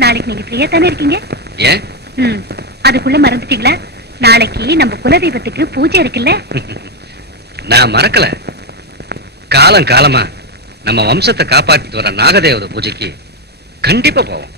நாளைக்கு நீங்க ஃப்ரீயா தானே இருக்கீங்க? ஏன்? அதுக்குள்ள மறந்துட்டீங்களா? நாளைக்கு நம்ம குலதெய்வத்துக்கு பூஜை இருக்குல்ல? நான் மறக்கல. காலம் காலமா நம்ம வம்சத்தை காப்பாத்திட்டு வர நாகதேவத பூஜைக்கு கண்டிப்பா போவோம்.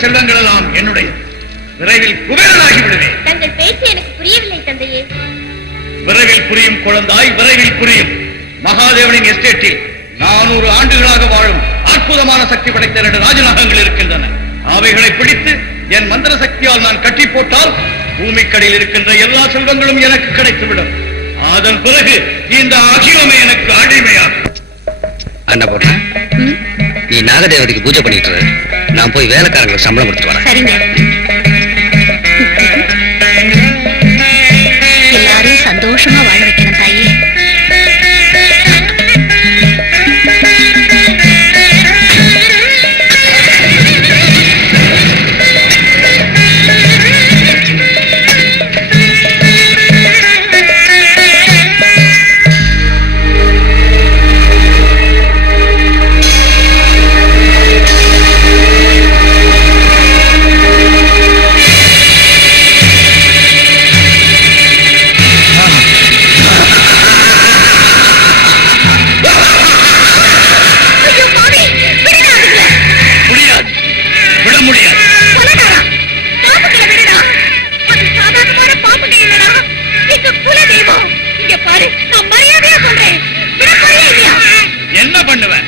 செல்வங்கள் எல்லாம் என்னுடைய. விரைவில் குபேரனாகி விடுவேன். தங்கள் பேச்சு எனக்கு புரியவில்லை தந்தையே. விரைவில் புரியும் குழந்தாய், விரைவில் புரியும். மகாதேவனின் எஸ்டேட்டில் 400 ஆண்டுகளாக வாழும் அற்புதமான சக்தி படைத்த 2 ராஜநாகங்கள் இருக்கின்றன. அவைகளை பிடித்து என் மந்திர சக்தியால் நான் கட்டி போட்டால் பூமிக்கடியில் இருக்கின்ற எல்லா செல்வங்களும் எனக்கு கிடைத்துவிடும். அதன் பிறகு இந்த அகிலமே எனக்கு அடிமையாகும். அண்ணா, நீ நாகதேவதைக்கு பூஜை பண்ணிட்டு நான் போய் வேலைக்காரங்களுக்கு சம்பளம் கொடுத்து வரேன். சரிங்க. எல்லாரும் சந்தோஷமா வாழ வைக்கணும் தாயே. என்ன பண்ணுவேன்?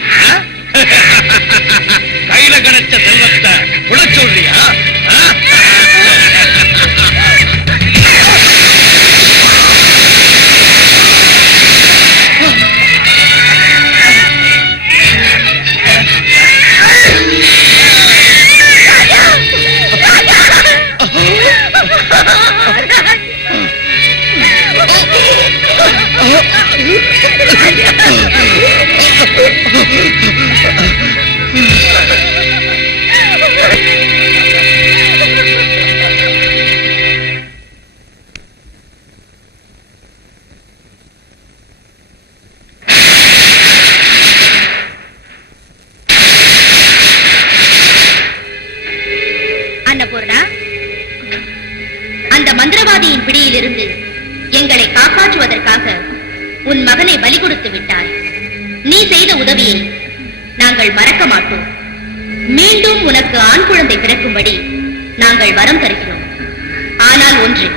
கையில கிடைச்ச செல்வத்தை உள்ள சொல்றியா? அன்னபூர்ணா, அந்த மந்திரவாதியின் பிடியிலிருந்து எங்களை காப்பாற்றுவதற்காக உன் மகனை பலி கொடுத்து விட்டாய். நீ செய்த உதவியை நாங்கள் மறக்க மாட்டோம். மீண்டும் உனக்கு ஆண் குழந்தை பிறக்கும்படி நாங்கள் வரம் தருகிறோம். ஆனால் ஒன்று,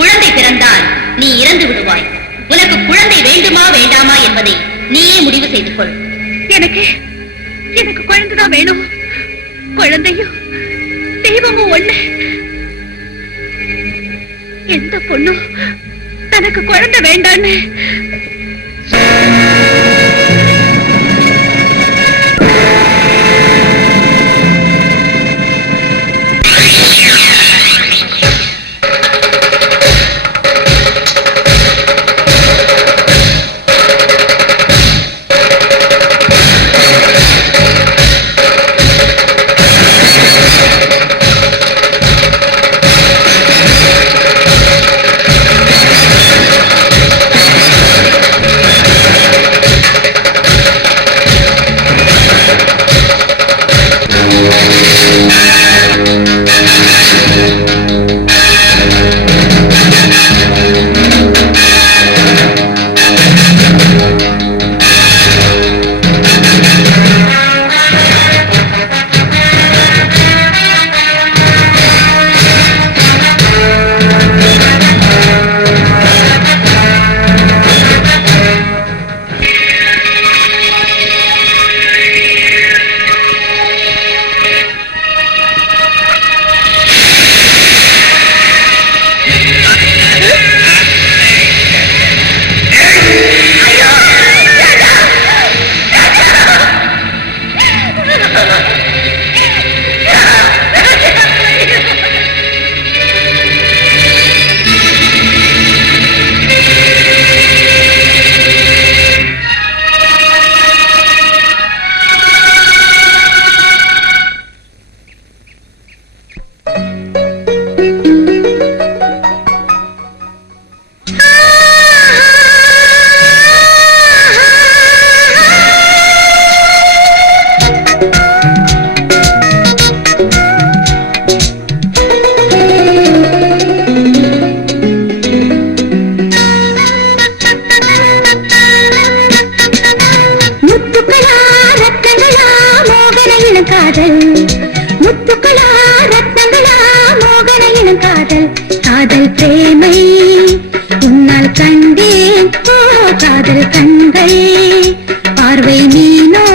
குழந்தை பிறந்தால் நீ இறந்து விடுவாய். உனக்கு குழந்தை வேண்டுமா வேண்டாமா என்பதை நீயே முடிவு செய்து கொள். எனக்கு குழந்தைதான் வேணும். குழந்தையும் தெய்வமும் ஒண்ணு. எந்த பொண்ணும் தனக்கு குழந்தை வேண்டான்னு இளம் காதல் காதல் பிரேமை உன்னால் கண்டேன் ஓ காதல் கண்கள் பார்வை நீனோ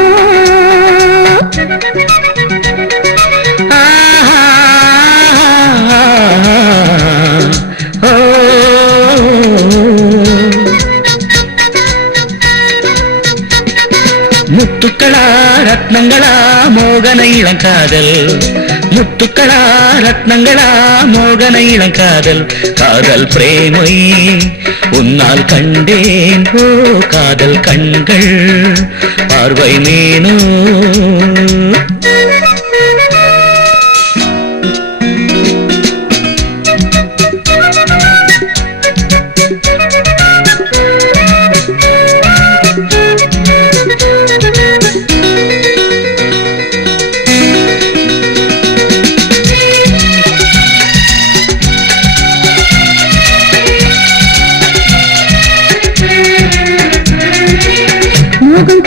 முத்துக்களா ரத்னங்களா மோகன இளங்காதல் முத்துக்களா ரத்னங்களா மோகன இளங்காதல் காதல் பிரேமை உன்னால் கண்டேன் ஓ காதல் கண்கள் பார்வை மீனோ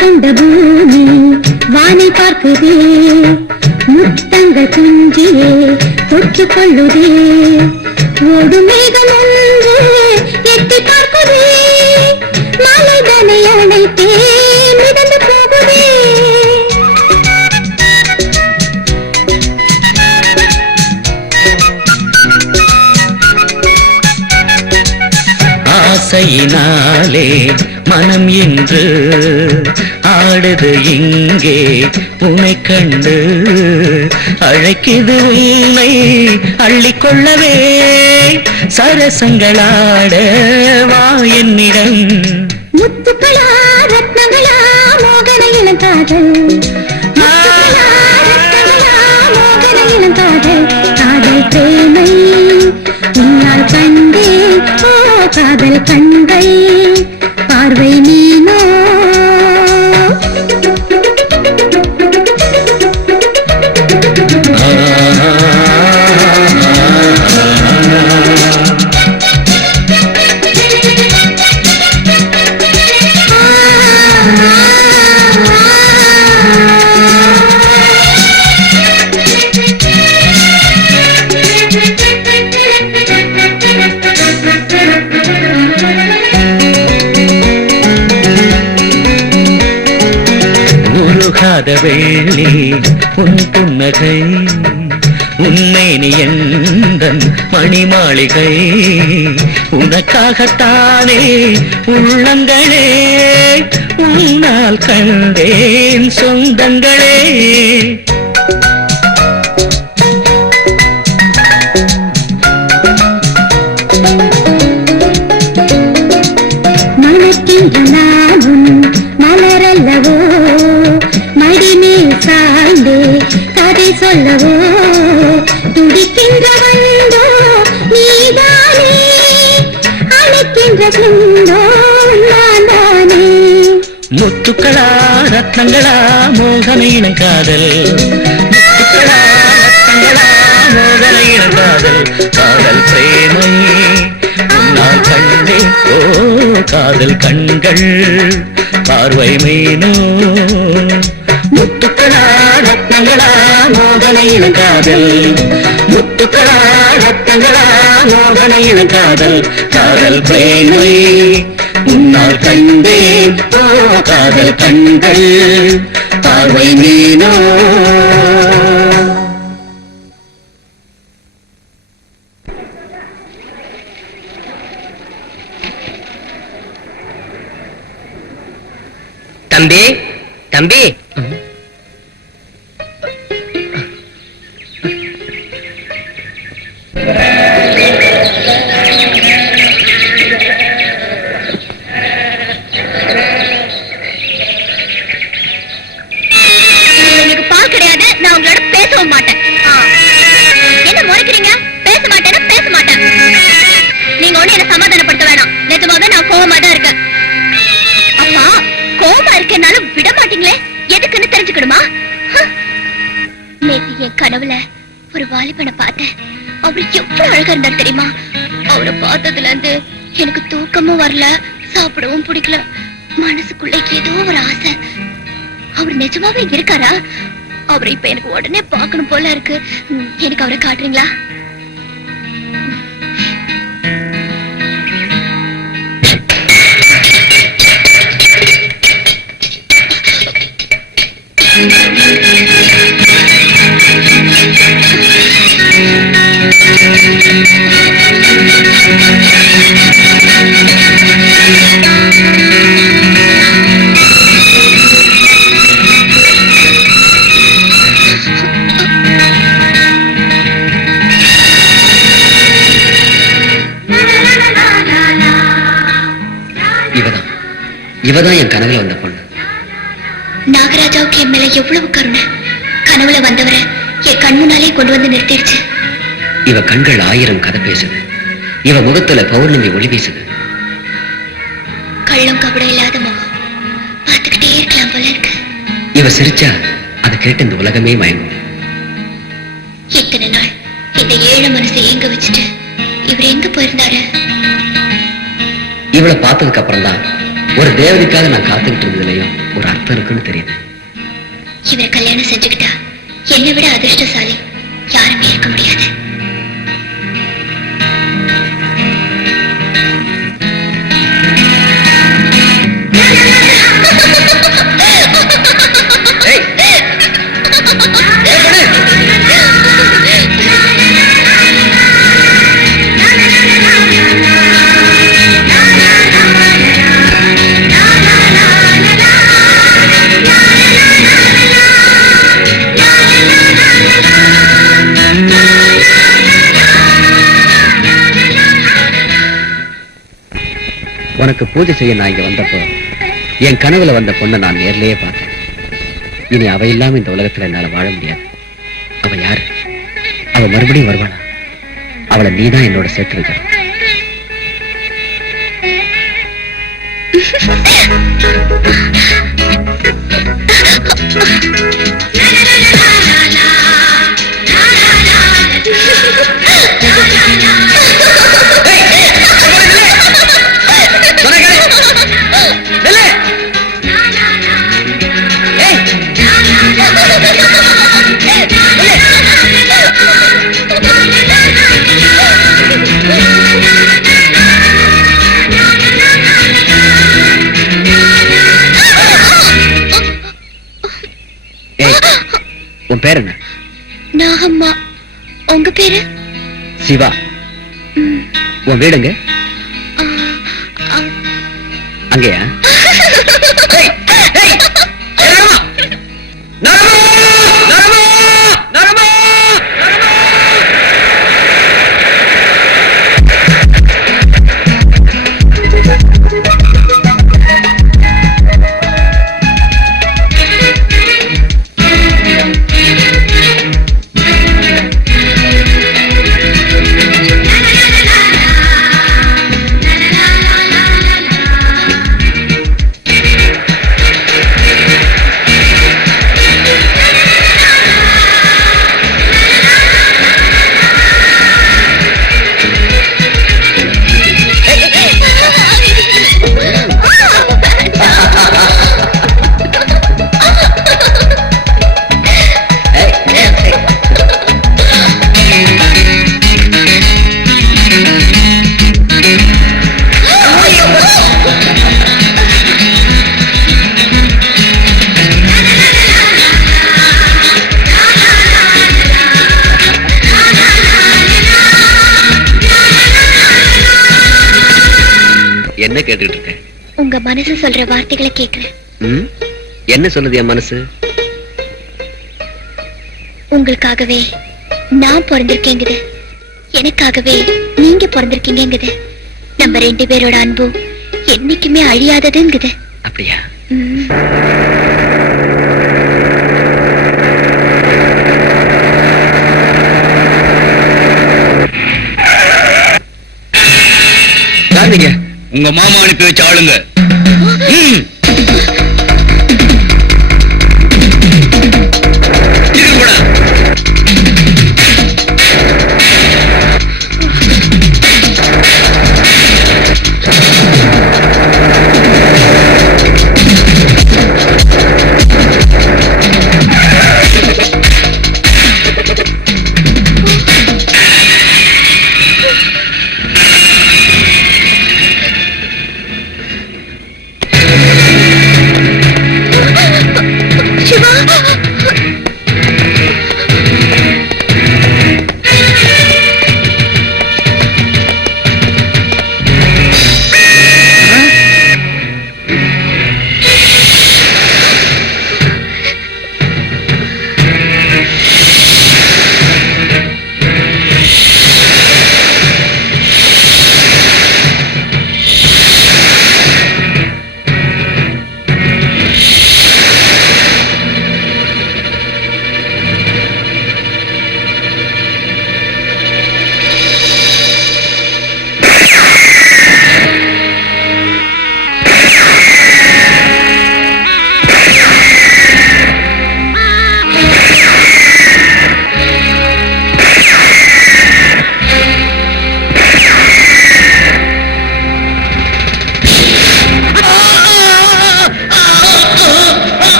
கண்ட பூமி வானை பார்க்குதே முத்தங்கள் குஞ்சியே தொட்டு கொள்ளுதே ஓடு மேகம் ஒன்று எட்டி பார்க்குதே மலைதனை அணைத்தே மிதந்து போகுதே ஆசையினாலே மனம் என்று ஆடுது இங்கே உன்னை கண்டு அழைக்குது உன்னை அள்ளிக்கொள்ளவே சரசங்களாட வா என்னிடம் முத்துக்களா ரத்னங்களா மோகன இளங்காதல் மோகன இளங்காதல் காதல் பிரேமை உன்னால் கண்டே ஓ காதல் கண்கள் பார்வை நீனோ வேளி உன் புன்னகை உன்மேனி எந்தன் மணி மாளிகை உனக்காகத்தானே உள்ளங்களே உன்னால் கண்டேன் சொந்தங்களே மனக்கின்ற நானும் மலரல்லவோ மடிமேல் சாய்ந்து கதை சொல்லவோ துடிக்கின்ற வந்தோ நீதானே அழைக்கின்ற சிந்தோ நான் தானே முத்துக்களா ரத்னங்களா மோகன இளங்காதல் முத்துக்களா ரத்னங்களா மோகன இளங்காதல் காதல் பிரேமை உன்னால் கண்டே ஓ காதல் கண்கள் பார்வை மீனோ முத்துக்களா ரத்னங்களா மோகன இளங்காதல் முத்துக்களா ரத்னங்களா மோகன இளங்காதல் காதல் பிரேமை உன்னால் கண்டேன் ஓ காதல் கண்கள் பார்வை மீனோ தம்பி தம்பி எனக்கு பால் கிடையாது, நான் உங்களோட பேசவும் மாட்டேன். என்ன முறைக்கிறீங்க? பேச மாட்டேன்னா பேச மாட்டேன். நீங்க ஒண்ணு என்ன சமாதானப்படுத்த வேணாம். நிஜமாவே நான் கோவமா தான் இருக்கேன். அப்பா கோவமா இருக்கேன்னாலும் விட மாட்டீங்களே, எதுக்குன்னு தெரிஞ்சுக்கணுமா? நேத்து என் கனவுல ஒரு வாலிபனை பார்த்தேன். அவரு எவ்வளவு அழகா இருந்தாரு தெரியுமா? அவரை பார்த்ததுல இருந்து எனக்கு தூக்கமும் வரல, சாப்பிடவும் பிடிக்கல. மனசுக்குள்ள ஏதோ ஒரு ஆசை. அவர் நிஜமாவே இருக்காரா? அவரை இப்ப எனக்கு உடனே பார்க்கணும் போல இருக்கு. எனக்கு அவரை காட்டுறீங்களா? இவதான் என் கனவுல வந்த பொண்ணு. நாகராஜாவுக்கு என் மேல எவ்வளவு கருணை. கனவுல வந்தவரை என் கண் முன்னாலே கொண்டு வந்து நிறுத்திடுச்சு. இவ கண்கள் 1000 கதை பேசுது. இவ முகத்துல பௌர்ணமி ஒளி வீசுது. கள்ளம் கபடம் இல்லாத முகம் பார்த்துக்கிட்டே இருக்கலாம் போல இருக்கு. இவ சிரிச்சா அதை கேட்டு இந்த உலகமே மயங்கும். இத்தனை நாள் இந்த ஏழை மனசை ஏங்க வச்சுட்டு இவர் எங்க போயிருந்தாரு? இவளை பார்த்ததுக்கு அப்புறம் தான் ஒரு தேவதைக்காக நான் காத்துக்கிட்டு இருந்ததுலயும் ஒரு அர்த்தம் இருக்குன்னு தெரியுது. இவரை கல்யாணம் செஞ்சுக்கிட்டா என்னை விட அதிர்ஷ்டசாலி யாருமே இருக்க முடியாது. உனக்கு பூஜை செய்ய நான் இங்க வந்தப்போ என் கனவுல வந்த பொண்ணை நான் நேர்லயே பார்த்தேன். இனி அவ இல்லாம இந்த உலகத்துல என்னால வாழ முடியாது. அவ யாரு? அவ மறுபடியும் வருவானா? அவளை நீதான் என்னோட சேர்த்து வைக்கணும். உன் பேர் என்ன? நாகம்மா. உங்க பேரு? சிவா. உன் வீடுங்க? அங்கேயா? என்ன கேட்டுட்டு இருக்க? உங்க மனசு சொல்ற வார்த்தைகளை கேட்கிறேன். என்ன சொல்லுது என் மனசு? உங்களுக்காகவே நான் பிறந்திருக்கேங்குது, எனக்காகவே நீங்க பிறந்திருக்கீங்குது. நம்ம 2 பேரோட அன்பு என்னைக்குமே அழியாததுங்குது. அப்படியா? நீங்க உங்க மாமா அனுப்பி வச்ச ஆளுங்க.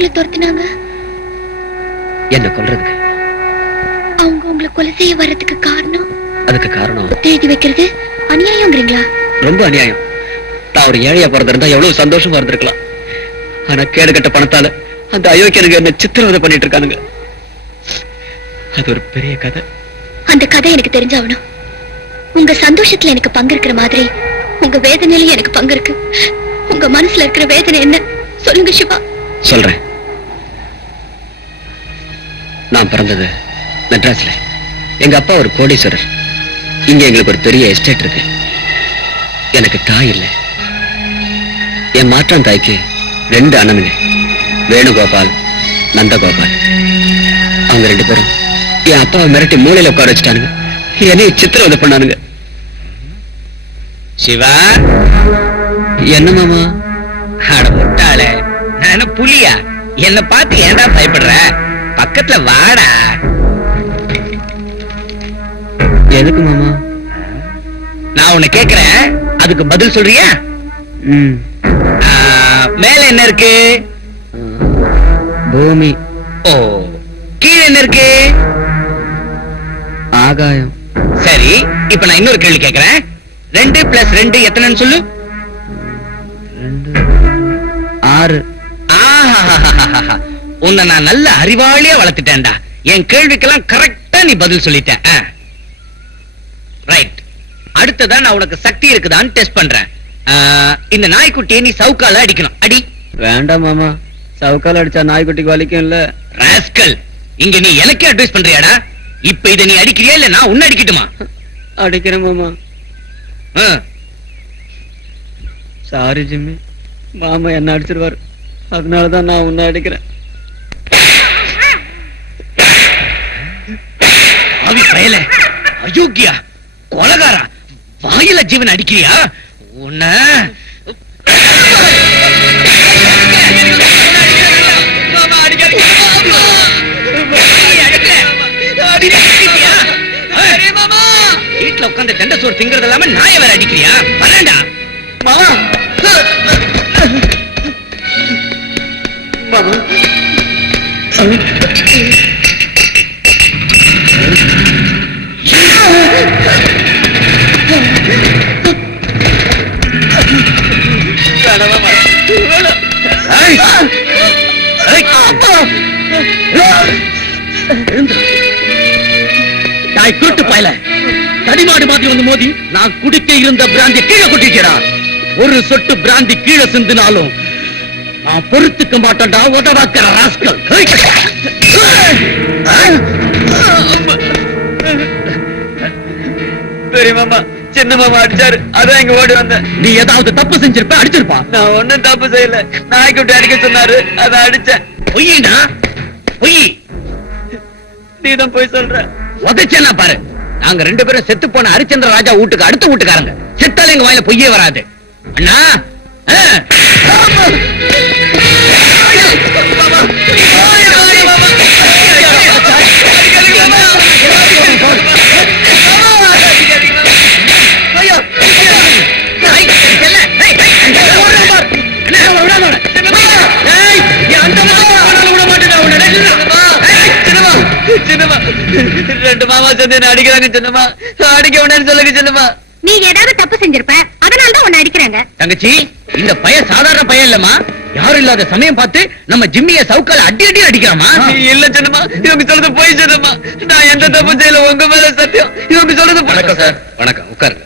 உங்களை துரத்துனாங்க? என்ன கொல்றதுக்கு. அவங்க உங்களை கொலை செய்ய வர்றதுக்கு காரணம்? அதுக்கு காரணம் எழுதி வைக்கிறது அநியாயங்கிறீங்களா? ரொம்ப அநியாயம். நான் ஒரு ஏழையா பிறந்திருந்தா எவ்வளவு சந்தோஷமா இருந்திருக்கலாம். ஆனா கேடு கட்ட பணத்தால அந்த அயோக்கியனுக்கு என்ன சித்திரவதை பண்ணிட்டு இருக்கானுங்க. அது ஒரு பெரிய கதை. அந்த கதை எனக்கு தெரிஞ்சாவணும். உங்க சந்தோஷத்துல எனக்கு பங்கு இருக்கிற மாதிரி உங்க வேதனையில எனக்கு பங்கு இருக்கு. உங்க மனசுல இருக்கிற வேதனை என்ன சொல்லுங்க சிவா. சொல்றேன். நான் பிறந்தது மெட்ராஸ்ல. எங்க அப்பா ஒரு கோடீஸ்வரர். இங்க எங்களுக்கு ஒரு பெரிய எஸ்டேட் இருக்கு. எனக்கு தாய் இல்லை. என் மாற்றான் தாய்க்கு 2 அண்ணனுங்க, வேணுகோபால், நந்தகோபால். அவங்க 2 பேரும் என் அப்பாவை மிரட்டி மூலையில உட்கார வச்சுட்டானுங்க. என்னைய சித்திரவதை பண்ணானுங்க. சிவா, என்ன மாமா? அட முட்டாளே, நான் புலியா? என்ன பார்த்து ஏன்டா பயப்படுற? பக்கத்துல வாடா. எதுக்கு மாமா? நான் உன்னை கேக்குறேன், அதுக்கு பதில் சொல்றியா? மேல என்ன இருக்கு? பூமி. ஓ, கீழே என்ன இருக்கு? ஆகாயம். சரி, இப்ப நான் இன்னொரு கேள்வி கேக்குறேன். 2 + 2 எத்தனைன்னு சொல்லு. 2 6. ஆஹா, உன்னை நான் நல்ல அறிவாளியா வளர்த்துட்டேன்டா. என் கேள்விக்கெல்லாம் கரெக்டா நீ பதில் சொல்லிட்ட. ரைட். அடுத்ததா நான் உனக்கு சக்தி இருக்குதான்னு டெஸ்ட் பண்றேன். இந்த நாய்க்குட்டியை நீ சவுக்கால அடிக்கணும். அடி. வேண்டாம் மாமா, சவுக்கால அடிச்சா நாய்க்குட்டிக்கு வலிக்கும் இல்ல. ராஸ்கல், இங்க நீ எனக்கு அட்வைஸ் பண்றியாடா? இப்ப இத நீ அடிக்கிறியா இல்ல நான் உன்னை அடிக்கட்டுமா? அடிக்கிறேன் மாமா. சாரி ஜிம்மி, மாமா என்ன அடிச்சிருவாரு. அதனாலதான் நான் உன்னை அடிக்கிறேன். அவி பயல, அயோக்கியா, கொலகாரா, வாயில ஜீவன் அடிக்கிறியா? உன்ன வீட்டுல உட்காந்து தெண்ட சோறு திங்கிறது இல்லாம நாய வேற அடிக்கிறியா? வரேன்டா மாமா. மாமா, குருட்டு பயல, தடிமாடு மாதிரி வந்து மோதி நான் குடிக்க இருந்த பிராந்தி கீழே கொட்டிட்டா. ஒரு சொட்டு பிராந்தி கீழே சிந்தினாலும் நான் பொறுத்துக்க மாட்டேன்டா உதவாக்கிற ராஸ்கல். பெரிய மாமா சின்ன மாமா அடிச்சாரு, அதான் இங்க ஓடி வந்தேன். நீ ஏதாவது தப்பு செஞ்சிருப்ப, அடிச்சிருப்பா. நான் ஒண்ணும் தப்பு செய்யல. நாய்க்குட்டி அடிக்க சொன்னாரு, அதை அடிச்சேன். பொய்யடா, பொய். நீதான் போய் சொல்ற. உதைச்சேன்னா பாரு. நாங்க 2 பேரும் செத்து போன ஹரிச்சந்திர ராஜா வீட்டுக்கு அடுத்த வீட்டுக்காரங்க. செத்தால எங்க வாயில பொய்யே வராது. அண்ணா, சின்னமா 2 மாமா சேர்ந்து என்ன அடிக்கிறாங்க. சின்னமா அடிக்க வேண்டாம்னு சொல்லுங்க. சின்னமா, நீ ஏதாவது தப்பு செஞ்சிருப்ப, அதனாலதான் உன்னை அடிக்கிறாங்க. தங்கச்சி, இந்த பையன் சாதாரண பையன் இல்லம்மா. யாரும் இல்லாத சமயம் பார்த்து நம்ம ஜிம்மிய சவுக்கால அடி அடி அடிக்கிறாமா? இல்ல சின்னமா, இவங்க சொல்றது போய். சின்னமா, நான் எந்த தப்பு செய்யல, உங்க மேல சத்தியம். இவங்க சொல்றது போய். வணக்கம் சார். வணக்கம், உட்காருங்க.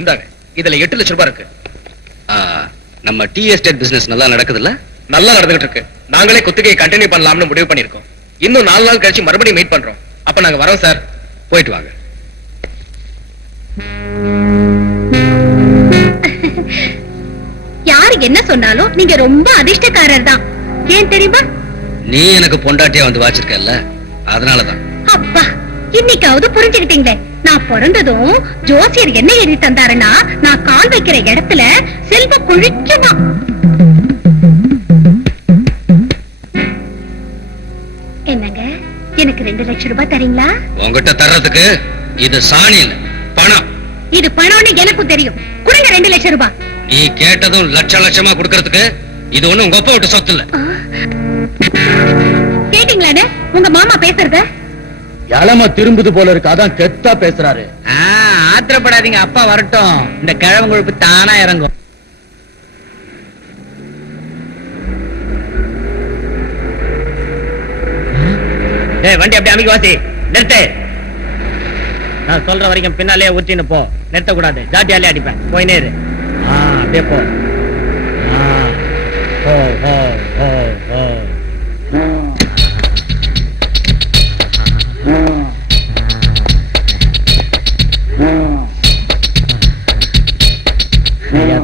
இந்தாங்க, இதுல 8 லட்சம் ரூபாய் இருக்கு. நம்ம டீ எஸ்டேட் பிசினஸ் நல்லா நடக்குதுல்ல? நல்லா நடந்துகிட்டு இருக்கு. நாங்களே குத்தகையை கண்டினியூ பண்ணலாம்னு முடிவு பண்ணிருக்கோம். இன்னும் 4 நாள் கழிச்சு மறுபடியும் மீட் பண்றோம். அப்ப நாங்க வரோம் சார். போயிட்டு வாங்க. யாரு என்ன சொன்னாலும் நீங்க ரொம்ப அதிர்ஷ்டக்காரர் தான். ஏன் தெரியுமா? நீ எனக்கு பொண்டாட்டியா வந்து வாச்சிருக்கல, அதனாலதான். அப்பா, இன்னைக்காவது புரிஞ்சுக்கிட்டீங்களே. நான் பிறந்ததும் ஜோசியர் என்ன எழுதி தந்தாருன்னா, நான் கால் வைக்கிற இடத்துல செல்வ குழிக்குமா. என்னங்க, எனக்கு 2 லட்சம் ரூபாய் தரீங்களா? உங்ககிட்ட தர்றதுக்கு இது சாணி இல்ல, பணம். இது பணம்னு எனக்கும் தெரியும். கொடுங்க 2 லட்சம் ரூபாய். நீ கேட்டதும் லட்ச லட்சமா கொடுக்கறதுக்கு இது ஒண்ணு உங்க அப்பா விட்டு சொத்து இல்ல. கேட்டீங்களானே உங்க மாமா பேசுறத? இளம திரும்புது போல இருக்கு, அதான் கெத்தா பேசுறாரு. ஆத்திரப்படாதீங்க, அப்பா வரட்டும், இந்த கிழவன் கொழுப்பு தானா இறங்கும். வண்டி அப்படி அமைக்க வாசி, நிறுத்து. நான் சொல்ற வரைக்கும் பின்னாலே ஊத்தின்னு போ, நிறுத்த கூடாது. ஜாட்டியாலே அடிப்பேன், போயினே இரு. அப்படியே போ. ஓ ஓ ஓ ஓ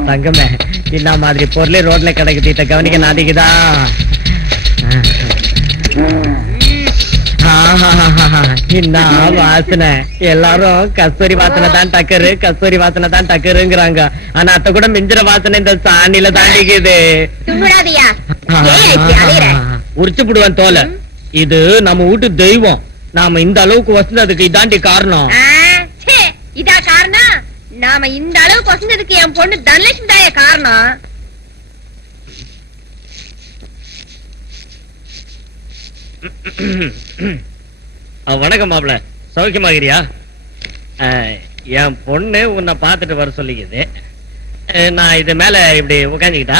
தங்கமே, என்ன மாதிரி பொருளே ரோட்ல கிடக்குது, கவனிக்க நாதிக்குதா? என்ன வாசனை, எல்லாரும் கஸ்தூரி வாசனை தான் டக்கரு, கஸ்தூரி வாசனை தான் டக்கருங்கிறாங்க. ஆனா அத்த கூட மிஞ்சிற வாசனை இந்த சாணியில தாண்டிக்குது. உரிச்சு விடுவேன் தோலை. இது நம்ம வீட்டு தெய்வம், நாம இந்த அளவுக்கு வசந்ததுக்கு இதாண்டி காரணம். இதா காரணம்? நாம இந்த அளவுக்கு வசந்ததுக்கு என் பொண்ணு தனலட்சுமி தாய காரணம். வணக்கம் மாப்பிள, சௌக்கியமாகிறியா? என் பொண்ணு உன்னை பார்த்துட்டு வர சொல்லிக்குது. நான் இது மேல இப்படி உட்காந்துக்கிட்டா?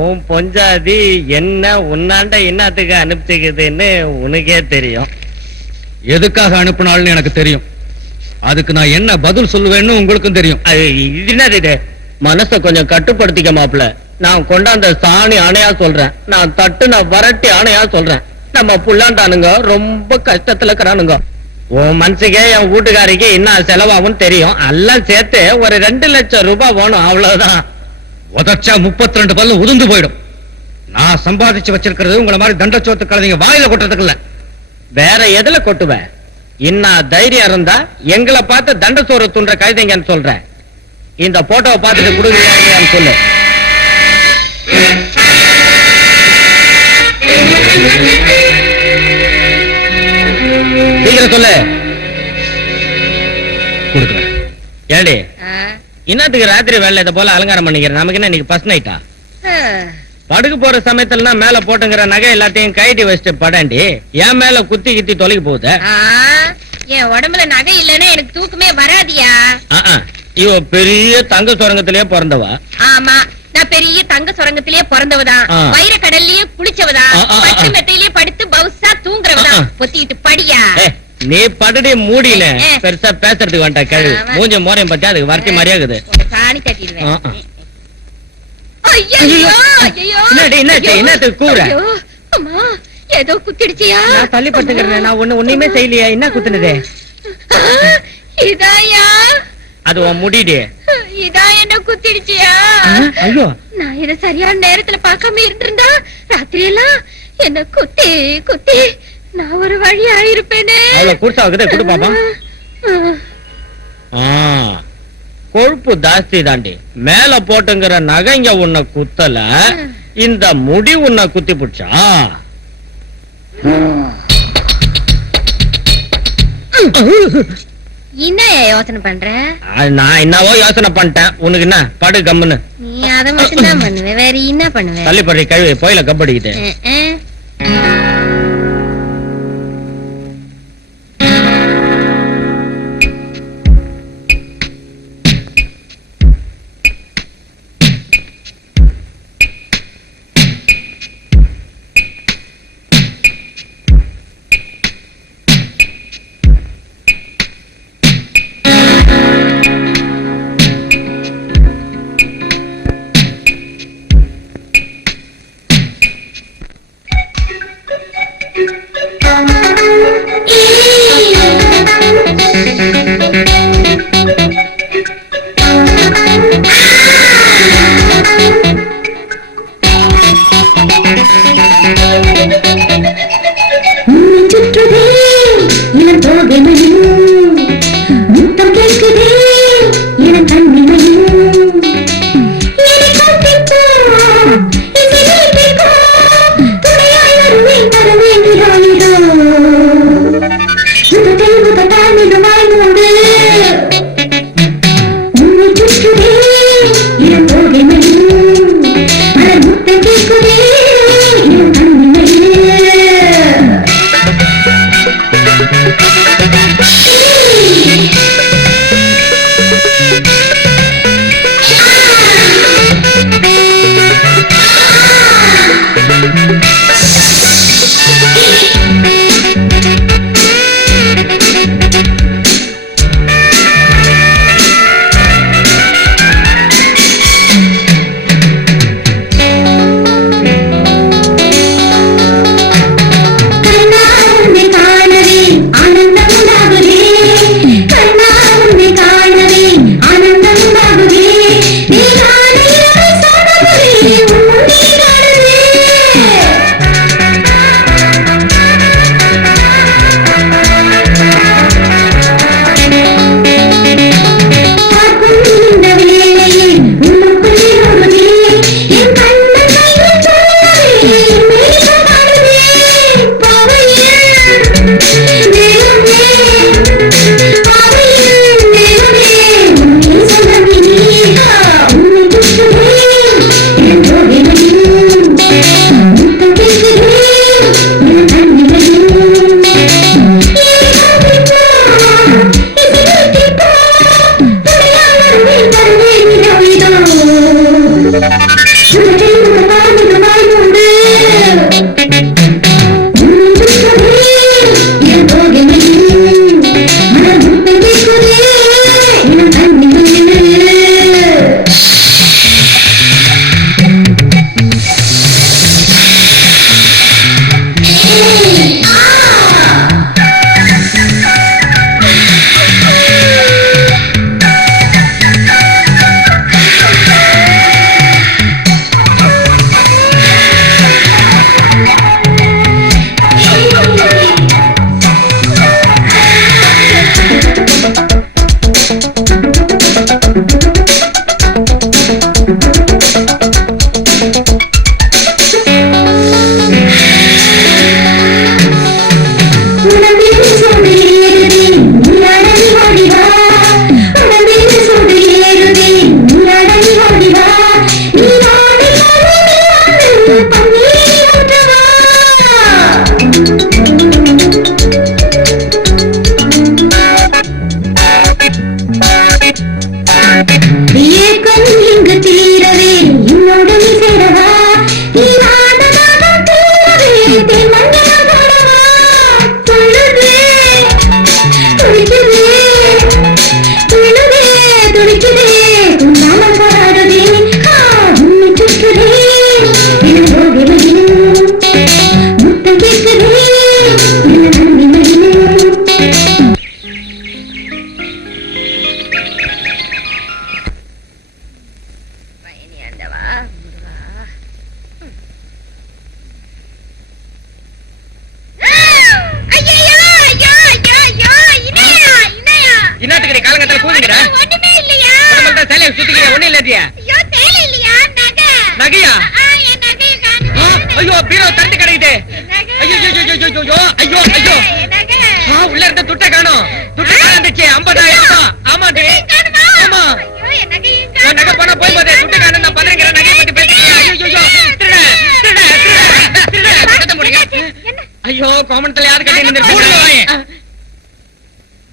உன் பொஞ்சாதி என்ன உன்னாண்ட என்னத்துக்கு அனுப்பிச்சுக்குதுன்னு உனக்கே தெரியும். எதுக்காக அனுப்பினாலும் எனக்கு தெரியும். அதுக்கு நான் என்ன பதில் சொல்லுவேன்னு உங்களுக்கும் தெரியும். இது என்னது இது? மனச கொஞ்சம் கட்டுப்படுத்திக்க மாப்பிள. நான் கொண்டாந்த சாணி ஆணையா சொல்றேன், நான் தட்டுன வரட்டி ஆணையா சொல்றேன். நம்ம புள்ளாண்டானுங்க ரொம்ப கஷ்டத்துல இருக்கிறானுங்க. உன் மனசுக்கே என் வீட்டுக்காரிக்கு என்ன செலவாகும் தெரியும். எல்லாம் சேர்த்து ஒரு 2 லட்சம் ரூபாய் வேணும், அவ்வளவுதான். உதச்சா 32 பல்லு உதிர்ந்து போயிடும். நான் சம்பாதிச்சு வச்சிருக்கிறது உங்களை மாதிரி தண்டச்சோத்து கழுதைங்க வாயில கொட்டுறதுக்கு இல்ல. வேற எதுல கொட்டுவேன்? என்ன தைரியம் இருந்தா எங்களை பார்த்து தண்ட சோறு துண்ட கழுதைங்கன்னு சொல்றேன். இந்த போட்டோவை பார்த்துட்டு கொடுங்கன்னு சொல்லு. சீக்கிரம் சொல்லு. கொடுக்குறேன். ஏடி, இன்னத்துக்கு ராத்திரி வேலை இதை போல அலங்காரம் பண்ணிக்கிறேன்? நமக்கு என்ன இன்னைக்கு ஃபர்ஸ்ட் நைட்டா? படுக்க போற சமயத்துல மேல போட்டுங்கிற நகை எல்லாத்தையும் கைட்டி வச்சுட்டு படாண்டி என் மேல குத்தி கித்தி தொலைக்கு போகுது. என் உடம்புல நகை இல்லன்னா எனக்கு தூக்கமே வராதியா? இவ பெரிய தங்க சுரங்கத்திலேயே பிறந்தவா. ஆமா, நான் பெரிய தங்க சுரங்கத்திலேயே பிறந்தவதான். வைர கடல்லயே குளிச்சவதான். பச்சை மெத்தையிலேயே படுத்து பவுசா தூங்குறவதான். பொத்திட்டு படியா. நீ படுடி மூடின பெருசா பேசுறதுக்கு வேண்டா கேள்வி. மூஞ்ச மோரையும் பத்தி அதுக்கு வரட்டி மாதிரியாகுது. சாணி தட்டிடுவேன். ஏதோ குத்திடுச்சியா? நான் தள்ளி பட்டுக்கிறேன். நான் ஒண்ணுமே செய்யலையா? என்ன குத்துனதே? இதாயா? அது உன் முடிடி. இதா என்ன குத்திடுச்சியா? ஐயோ, நான் இத சரியான நேரத்துல பார்க்காம இருந்திருந்தா ராத்திரி எல்லாம் என்ன குத்தி குத்தி நான் ஒரு வழி ஆயிருப்பேனே. அவ்வளவு குடிசாவுக்குதே குடு பாப்பா. கொழுப்பு ஜாஸ்தி தாண்டி. மேல போட்டுங்கிற நகைங்க உன்னை குத்தல, இந்த முடி உன்னை குத்தி பிடிச்சா. என்ன யோசனை பண்ற? நான் என்னவோ யோசனை பண்ணிட்டேன். உனக்கு என்ன? படு கம்முன்னு. நீ அதை மட்டும் தான் பண்ணுவ, வேற என்ன பண்ணுவ? தள்ளிப்படி கழுவி போயில கப்படிக்குது.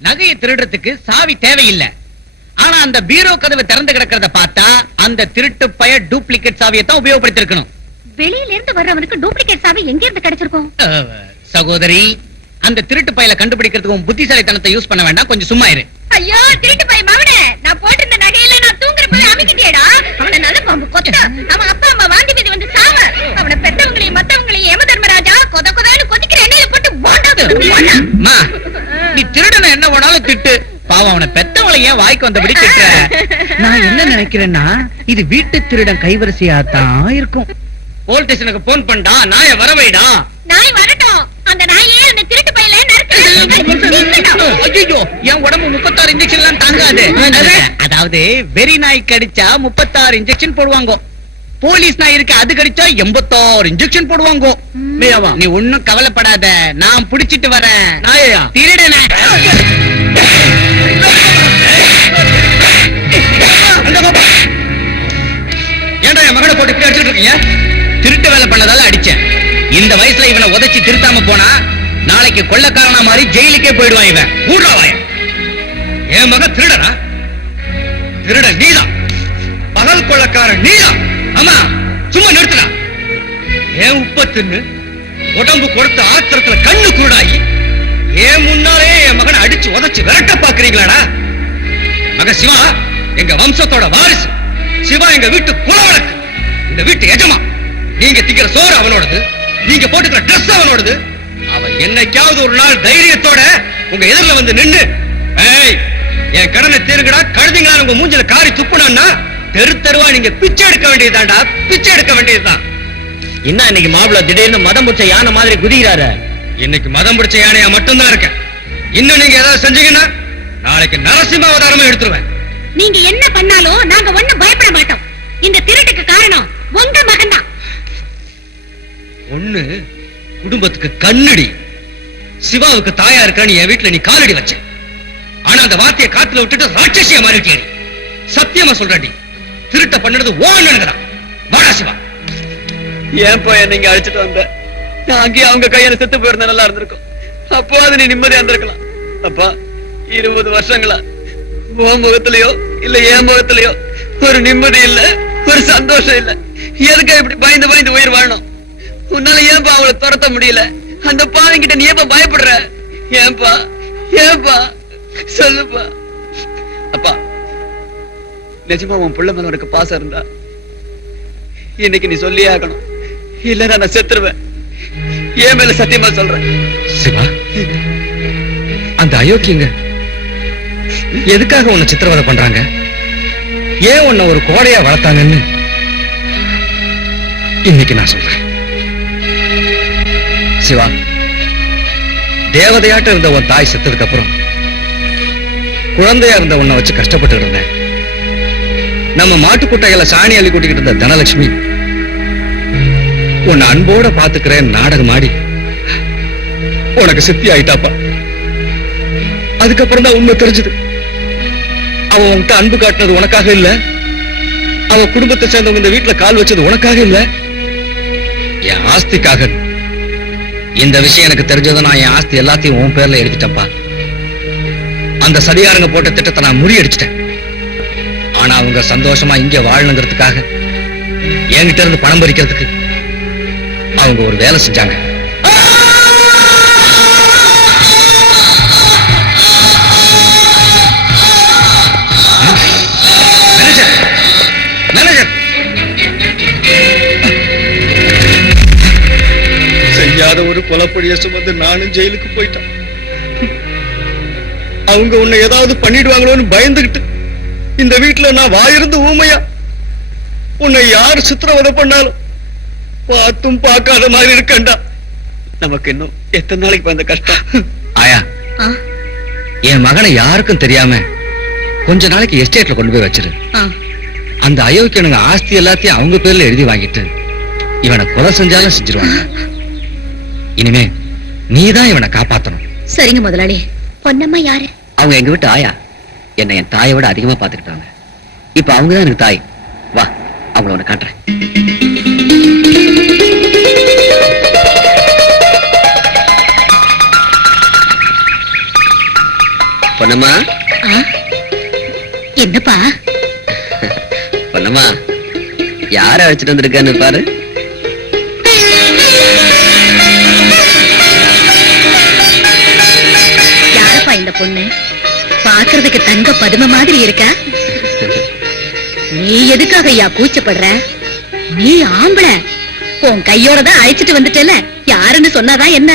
நகையை திருடுறதுக்கு சாவி தேவையில்லை. ஆனா அந்த பீரோ கதவு திறந்து கிடக்கிறத பார்த்தா அந்த திருட்டு பய டூப்ளிகேட் சாவியை தான் உபயோகப்படுத்திருக்கணும். வெளியில இருந்து வர்றவனுக்கு டூப்ளிகேட் சாவி எங்க இருந்து கிடைச்சிருக்கும்? சகோதரி, அந்த திருட்டு பையல கண்டுபிடிக்கிறதுக்கு புத்திசாலித்தனத்தை யூஸ் பண்ண வேண்டாம், கொஞ்சம் சும்மா இரு. ஐயோ திருட்டு பைய மவனே, நான் போட்டிருந்த நகையில நான் தூங்குறப்ப அமைக்கிட்டியேடா. அவன நல்ல பாம்பு கொத்த. அவன் அப்பா அம்மா வாந்தி மீது வந்து சாவ. அவனை பெத்தவங்களையும் மத்தவங்களையும் யம தர்மராஜா கொத கொதன்னு கொதிக்கிற எண்ணெயில போட்டு போண்டா. நீ திருடன என்ன வேணாலும் திட்டு, பாவம் அவனை பெத்தவங்களை ஏன் வாய்க்கு வந்தபடி திட்டுற? நான் என்ன நினைக்கிறேன்னா இது வீட்டு திருடன் கைவரிசையா தான் இருக்கும். போலீஸ் ஸ்டேஷனுக்கு போன் பண்ணா நாயை வரவைடா. நாய் வரட்டும், அந்த நாயே அந்த திருட்டு பையில ஐயோ, என் உடம்பு 36 இன்ஜெக்ஷன் எல்லாம் தாங்காது. அதாவது வெறி நாய் கடிச்சா 36 இன்ஜெக்ஷன் போடுவாங்க. போலீஸ் நாய் இருக்கு, அது கடிச்சா 86 இன்ஜெக்ஷன் போடுவாங்க. நீ ஒண்ணும் கவலைப்படாத, நான் புடிச்சிட்டு வரேன். நாயா திருடன ஏன்டா என் மகனை போட்டு இப்படி அடிச்சுட்டு இருக்கீங்க? திருட்டு வேலை பண்ணதால அடிச்சேன். இந்த வயசுல இவனை உதைச்சு திருத்தாம போனா நாளைக்கு கொள்ளக்காரனா மாதிரி ஜெயிலுக்கே போயிடுவான் இவன். ஊடாவாய என் மகன் திருடனா? திருட நீதான், பகல் கொள்ளக்காரன் நீதான். ஆமா, சும்மா நிறுத்துடா. ஏன் உப்பத்துன்னு உடம்பு கொடுத்த ஆத்திரத்துல கண்ணு குருடாயி ஏன் முன்னாலே என் மகனை அடிச்சு உதைச்சு விரட்ட பாக்குறீங்களாடா? மக சிவா எங்க வம்சத்தோட வாரிசு. சிவா எங்க வீட்டு குலவழக்கு, இந்த வீட்டு எஜமா. நீங்க திங்கிற சோறு அவனோடது, நீங்க போட்டுக்கிற ட்ரெஸ் அவனோடது. அவன் என்னைக்காவது ஒரு நாள் தைரியத்தோட உங்க எதிரில வந்து நின்னு, ஏய் என் கடனை தீருங்கடா, கழுதிங்களா உங்க மூஞ்சில காரி துப்புனான்னா தெரு தெருவா நீங்க பிச்சை எடுக்க வேண்டியதுதான்டா, பிச்சை எடுக்க வேண்டியதுதான். என்ன இன்னைக்கு மாப்பிள்ள திடீர்னு மதம் பிடிச்ச யானை மாதிரி குதிக்கிறாரு? இன்னைக்கு மதம் பிடிச்ச யானையா மட்டும்தான் இருக்கேன். இன்னும் நீங்க ஏதாவது செஞ்சீங்கன்னா நாளைக்கு நரசிம்ம அவதாரமா எடுத்துருவேன். நீங்க என்ன பண்ணாலும் நாங்க ஒண்ணும் பயப்பட மாட்டோம். இந்த திருட்டுக்கு காரணம் உங்க மகன் தான். ஒண்ணு குடும்பத்துக்கு கண்ணடி. சிவாவுக்கு தாயா இருக்கான்னு என் வீட்டுல நீ காலடி வச்ச. ஆனா அந்த வார்த்தையை காத்துல விட்டுட்டு ராட்சசியா மாறிட்டியே. சத்தியமா சொல்றடி, திருட்ட பண்ணது ஓ அண்ணனுக்குதான். வாடா சிவா. ஏன் போய் நீங்க அழைச்சிட்டு வந்த? நான் அங்கேயே அவங்க கையில செத்து போயிருந்தா நல்லா இருந்திருக்கும். அப்போ அது நீ நிம்மதியா இருந்திருக்கலாம். அப்பா 20 வருஷங்களா உன் முகத்திலயோ இல்ல என் முகத்திலயோ ஒரு நிம்மதி இல்ல, ஒரு சந்தோஷம் இல்ல. எதுக்கா இப்படி பயந்து பயந்து உயிர் வாழணும்? உன்னால ஏன்பா அவளை துரத்த முடியல? அந்த பாவங்கிட்ட நீ ஏன்பா பயப்படுற? ஏன்பா ஏன்பா சொல்லுப்பா. அப்பா, நிஜமா உன் பிள்ளை மேல உனக்கு பாசம் இருந்தா இன்னைக்கு நீ சொல்லியே ஆகணும். இல்ல நான் செத்துருவேன். ஏன் மேல சத்தியமா சொல்றேன். சிவா, அந்த அயோக்கியங்க எதுக்காக உன்னை சித்திரவதை பண்றாங்க? ஏன் உன்னை ஒரு கோடையா வளர்த்தாங்கன்னு இன்னைக்கு நான் சொல்றேன். சிவா, தேவதையாட்ட இருந்த உன் தாய் செத்ததுக்கு அப்புறம் குழந்தையா இருந்த உன்னை வச்சு கஷ்டப்பட்டு இருந்தேன். நம்ம மாட்டுக்குட்டைகளை சாணி அள்ளி கூட்டிக்கிட்டு இருந்த தனலட்சுமி உன்னை அன்போட பாத்துக்கிறேன் நாடகம் ஆடி உனக்கு சித்தி ஆயிட்டாப்பா. அதுக்கப்புறம் தான் உண்மை தெரிஞ்சது. அவ உன்கிட்ட அன்பு காட்டினது உனக்காக இல்ல, அவ குடும்பத்தை சேர்ந்தவங்க இந்த வீட்டுல கால் வச்சது உனக்காக இல்ல, என் ஆஸ்திக்காக. இந்த விஷயம் எனக்கு தெரிஞ்சதை நான் என் ஆஸ்தி எல்லாத்தையும் உன் பேர்ல எழுதிட்டேன்ப்பா. அந்த சதிகாரங்க போட்ட திட்டத்தை நான் முறியடிச்சிட்டேன். ஆனா அவங்க சந்தோஷமா இங்க வாழணுங்கிறதுக்காக என்கிட்ட இருந்து பணம் பறிக்கிறதுக்கு அவங்க ஒரு வேலை செஞ்சாங்க. செய்யாத ஒரு கொலைப்படிய சுமந்து நானும் ஜெயிலுக்கு போயிட்டேன். அவங்க உன்னை ஏதாவது பண்ணிடுவாங்களோன்னு பயந்துகிட்டு இந்த வீட்டுல நான் வாயிருந்து ஊமையா உன்னை யார் சித்திரவதை பண்ணாலும் பார்த்தும் பார்க்காத மாதிரி இருக்கண்டா. நமக்கு இன்னும் எத்தனை நாளைக்கு அந்த கஷ்டம்? ஆயா, என் மகனை யாருக்கும் தெரியாம கொஞ்ச நாளைக்கு எஸ்டேட்ல கொண்டு போய் வச்சிரு. அந்த அயோக்கியனுங்க ஆஸ்தி எல்லாத்தையும் அவங்க பேர்ல எழுதி வாங்கிட்டு இவனை கொலை செஞ்சாலும் செஞ்சிருவாங்க. இனிமே நீதான் இவனை காப்பாத்தணும். சரிங்க முதலாளி. பொன்னம்மா யாரு? அவங்க எங்க வீட்டு ஆயா. என்னை என் தாயை விட அதிகமா பாத்துக்கிட்டாங்க. இப்ப அவங்கதான் எனக்கு தாய். வா, அவங்கள உன்னை காட்டுறேன். பொன்னம்மா. என்னப்பா? பொன்னம்மா, யார அழைச்சிட்டு வந்திருக்கான்னு பாரு. யாரப்பா இந்த பொண்ணு? பாக்குறதுக்கு தங்க பதும மாதிரி இருக்கா. நீ எதுக்காக ஐயா கூச்சப்படுற? நீ ஆம்பளை, உன் கையோட தான் அழைச்சிட்டு வந்துட்டல. யாருன்னு சொன்னாதான் என்ன?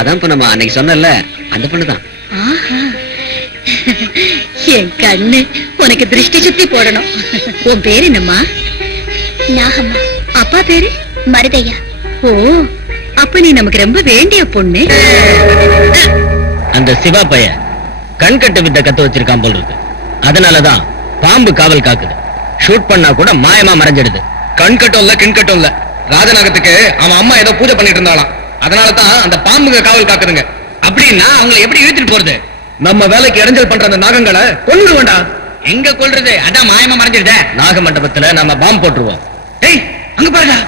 அதான் பொன்னம்மா, அன்னைக்கு சொன்னல அந்த பொண்ணுதான். என் கண்ணு, உனக்கு திருஷ்டி சுத்தி போடணும். உன் பேரு என்னம்மா? நாகம்மா. அப்பா பேரு மருதையா. ஓ, அப்ப நீ நமக்கு ரொம்ப வேண்டிய பொண்ணு. அந்த சிவா பைய கண்கட்டு வித்த கத்து வச்சிருக்கான் போல் இருக்கு. அதனாலதான் பாம்பு காவல் காக்குது. ஷூட் பண்ணா கூட மாயமா மறைஞ்சிடுது. கண்கட்டும் இல்ல கிண்கட்டும் இல்ல, ராஜநாகத்துக்கு அவன் அம்மா ஏதோ பூஜை பண்ணிட்டு இருந்தாலாம். அதனாலதான் அந்த பாம்புங்க காவல் காக்குதுங்க. அப்படின்னா அவங்களை எப்படி இழுத்துட்டு போறது? நம்ம வேலைக்கு இடைஞ்சல் பண்ற அந்த நாகங்களை கொல்லுடு வேண்டாம். எங்க கொல்றது? அதான் மாயமா மறைஞ்சிருத. நாக மண்டபத்துல நம்ம பாம்பு போட்டுருவோம். ஏய், அங்க பாருடா.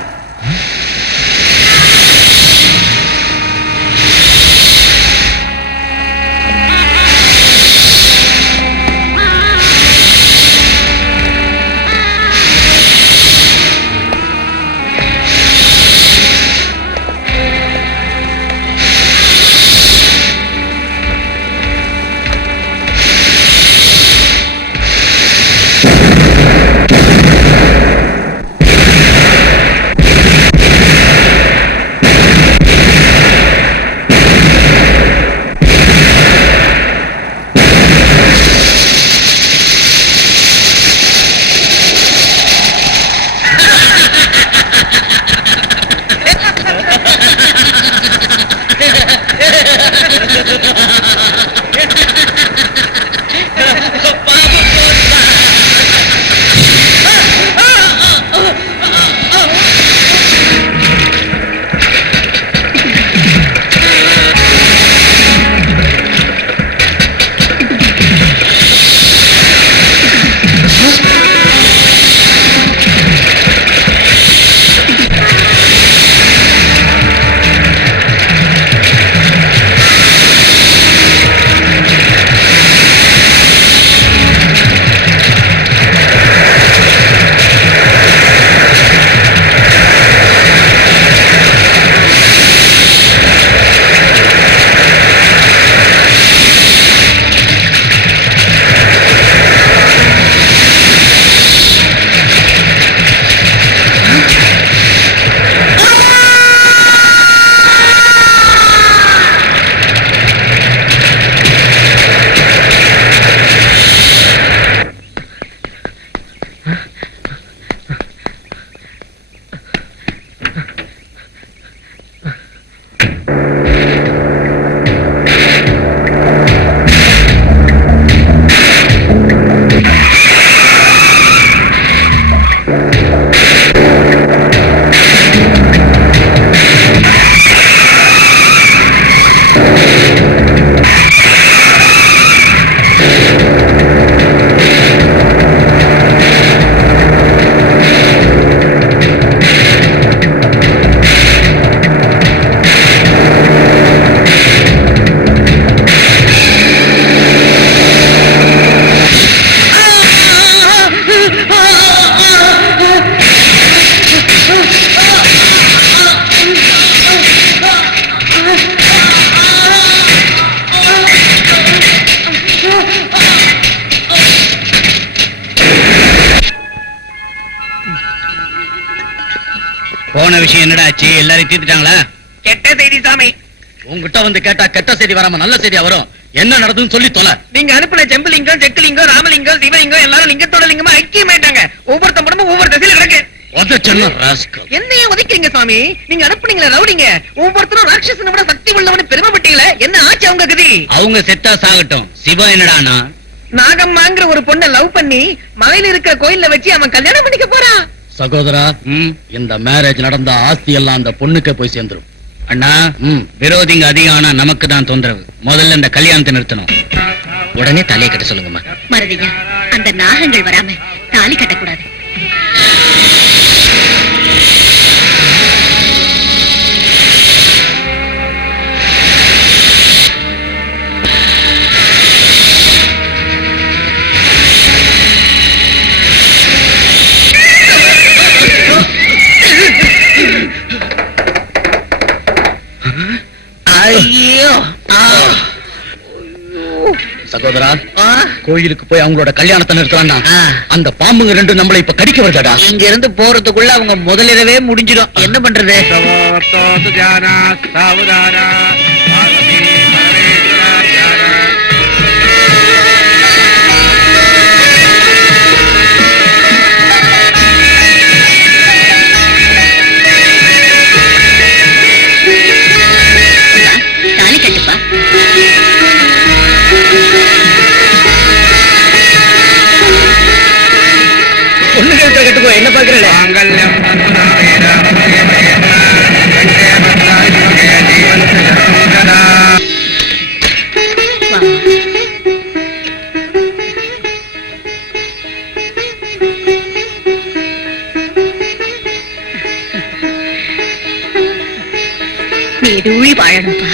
போன விஷயம் என்னடா ஆச்சு? எல்லாரையும் தீர்த்துட்டாங்களா? கெட்ட செய்தி சாமி. உங்ககிட்ட வந்து கேட்டா கெட்ட செய்தி வராம நல்ல செய்தியா வரும். என்ன நடந்ததுன்னு சொல்லி தொலை. நீங்க அனுப்பின செம்புலிங்கம், செக்குலிங்கம், ராமலிங்கம், சிவலிங்கம் எல்லாரும் லிங்கத்தோட லிங்கமா ஐக்கியமாயிட்டாங்க. ஒவ்வொருத்த படமும் ஒவ்வொரு திசையில கிடக்கு. என்னைய உதைக்கிறீங்க சாமி? நீங்க அனுப்புனீங்களே ரவுடிங்க, ஒவ்வொருத்தரும் ராட்சசனை விட சக்தி உள்ளவனு பெருமைப்பட்டீங்களே, என்ன ஆச்சு அவங்க கதி? அவங்க செத்தா சாகட்டும். சிவா என்னடானா நாகம்மாங்கிற ஒரு பொண்ணை லவ் பண்ணி மலையில இருக்க கோயில்ல வச்சு அவன் கல்யாணம் பண்ணிக்க போறான். சகோதரா, இந்த மேரேஜ் நடந்த ஆஸ்தி எல்லாம் அந்த பொண்ணுக்கே போய் சேர்ந்துரும். அண்ணா, விரோதிங்க அதிகம் ஆனா நமக்கு தான் தொந்தரவு. முதல்ல இந்த கல்யாணத்தை நிறுத்தணும். உடனே தலையை கட்ட சொல்லுங்கம்மா. மறதிங்க, அந்த நாகங்கள் வராம தாலி கட்டக்கூடாது. ஐயோ, சகோதரா, கோயிலுக்கு போய் அவங்களோட கல்யாணத்தை நிறுத்தலாம். அந்த பாம்புங்க ரெண்டு நம்மள இப்ப கடிக்க வருதாடா. இங்க இருந்து போறதுக்குள்ள அவங்க முதலிரவே முடிஞ்சிடும். என்ன பண்றது? தாலி கட்டுப்பா. ஒண்ணு கட்டுப்போ. என்ன பாக்குறேன்? நீடூழி வாழணும்பா.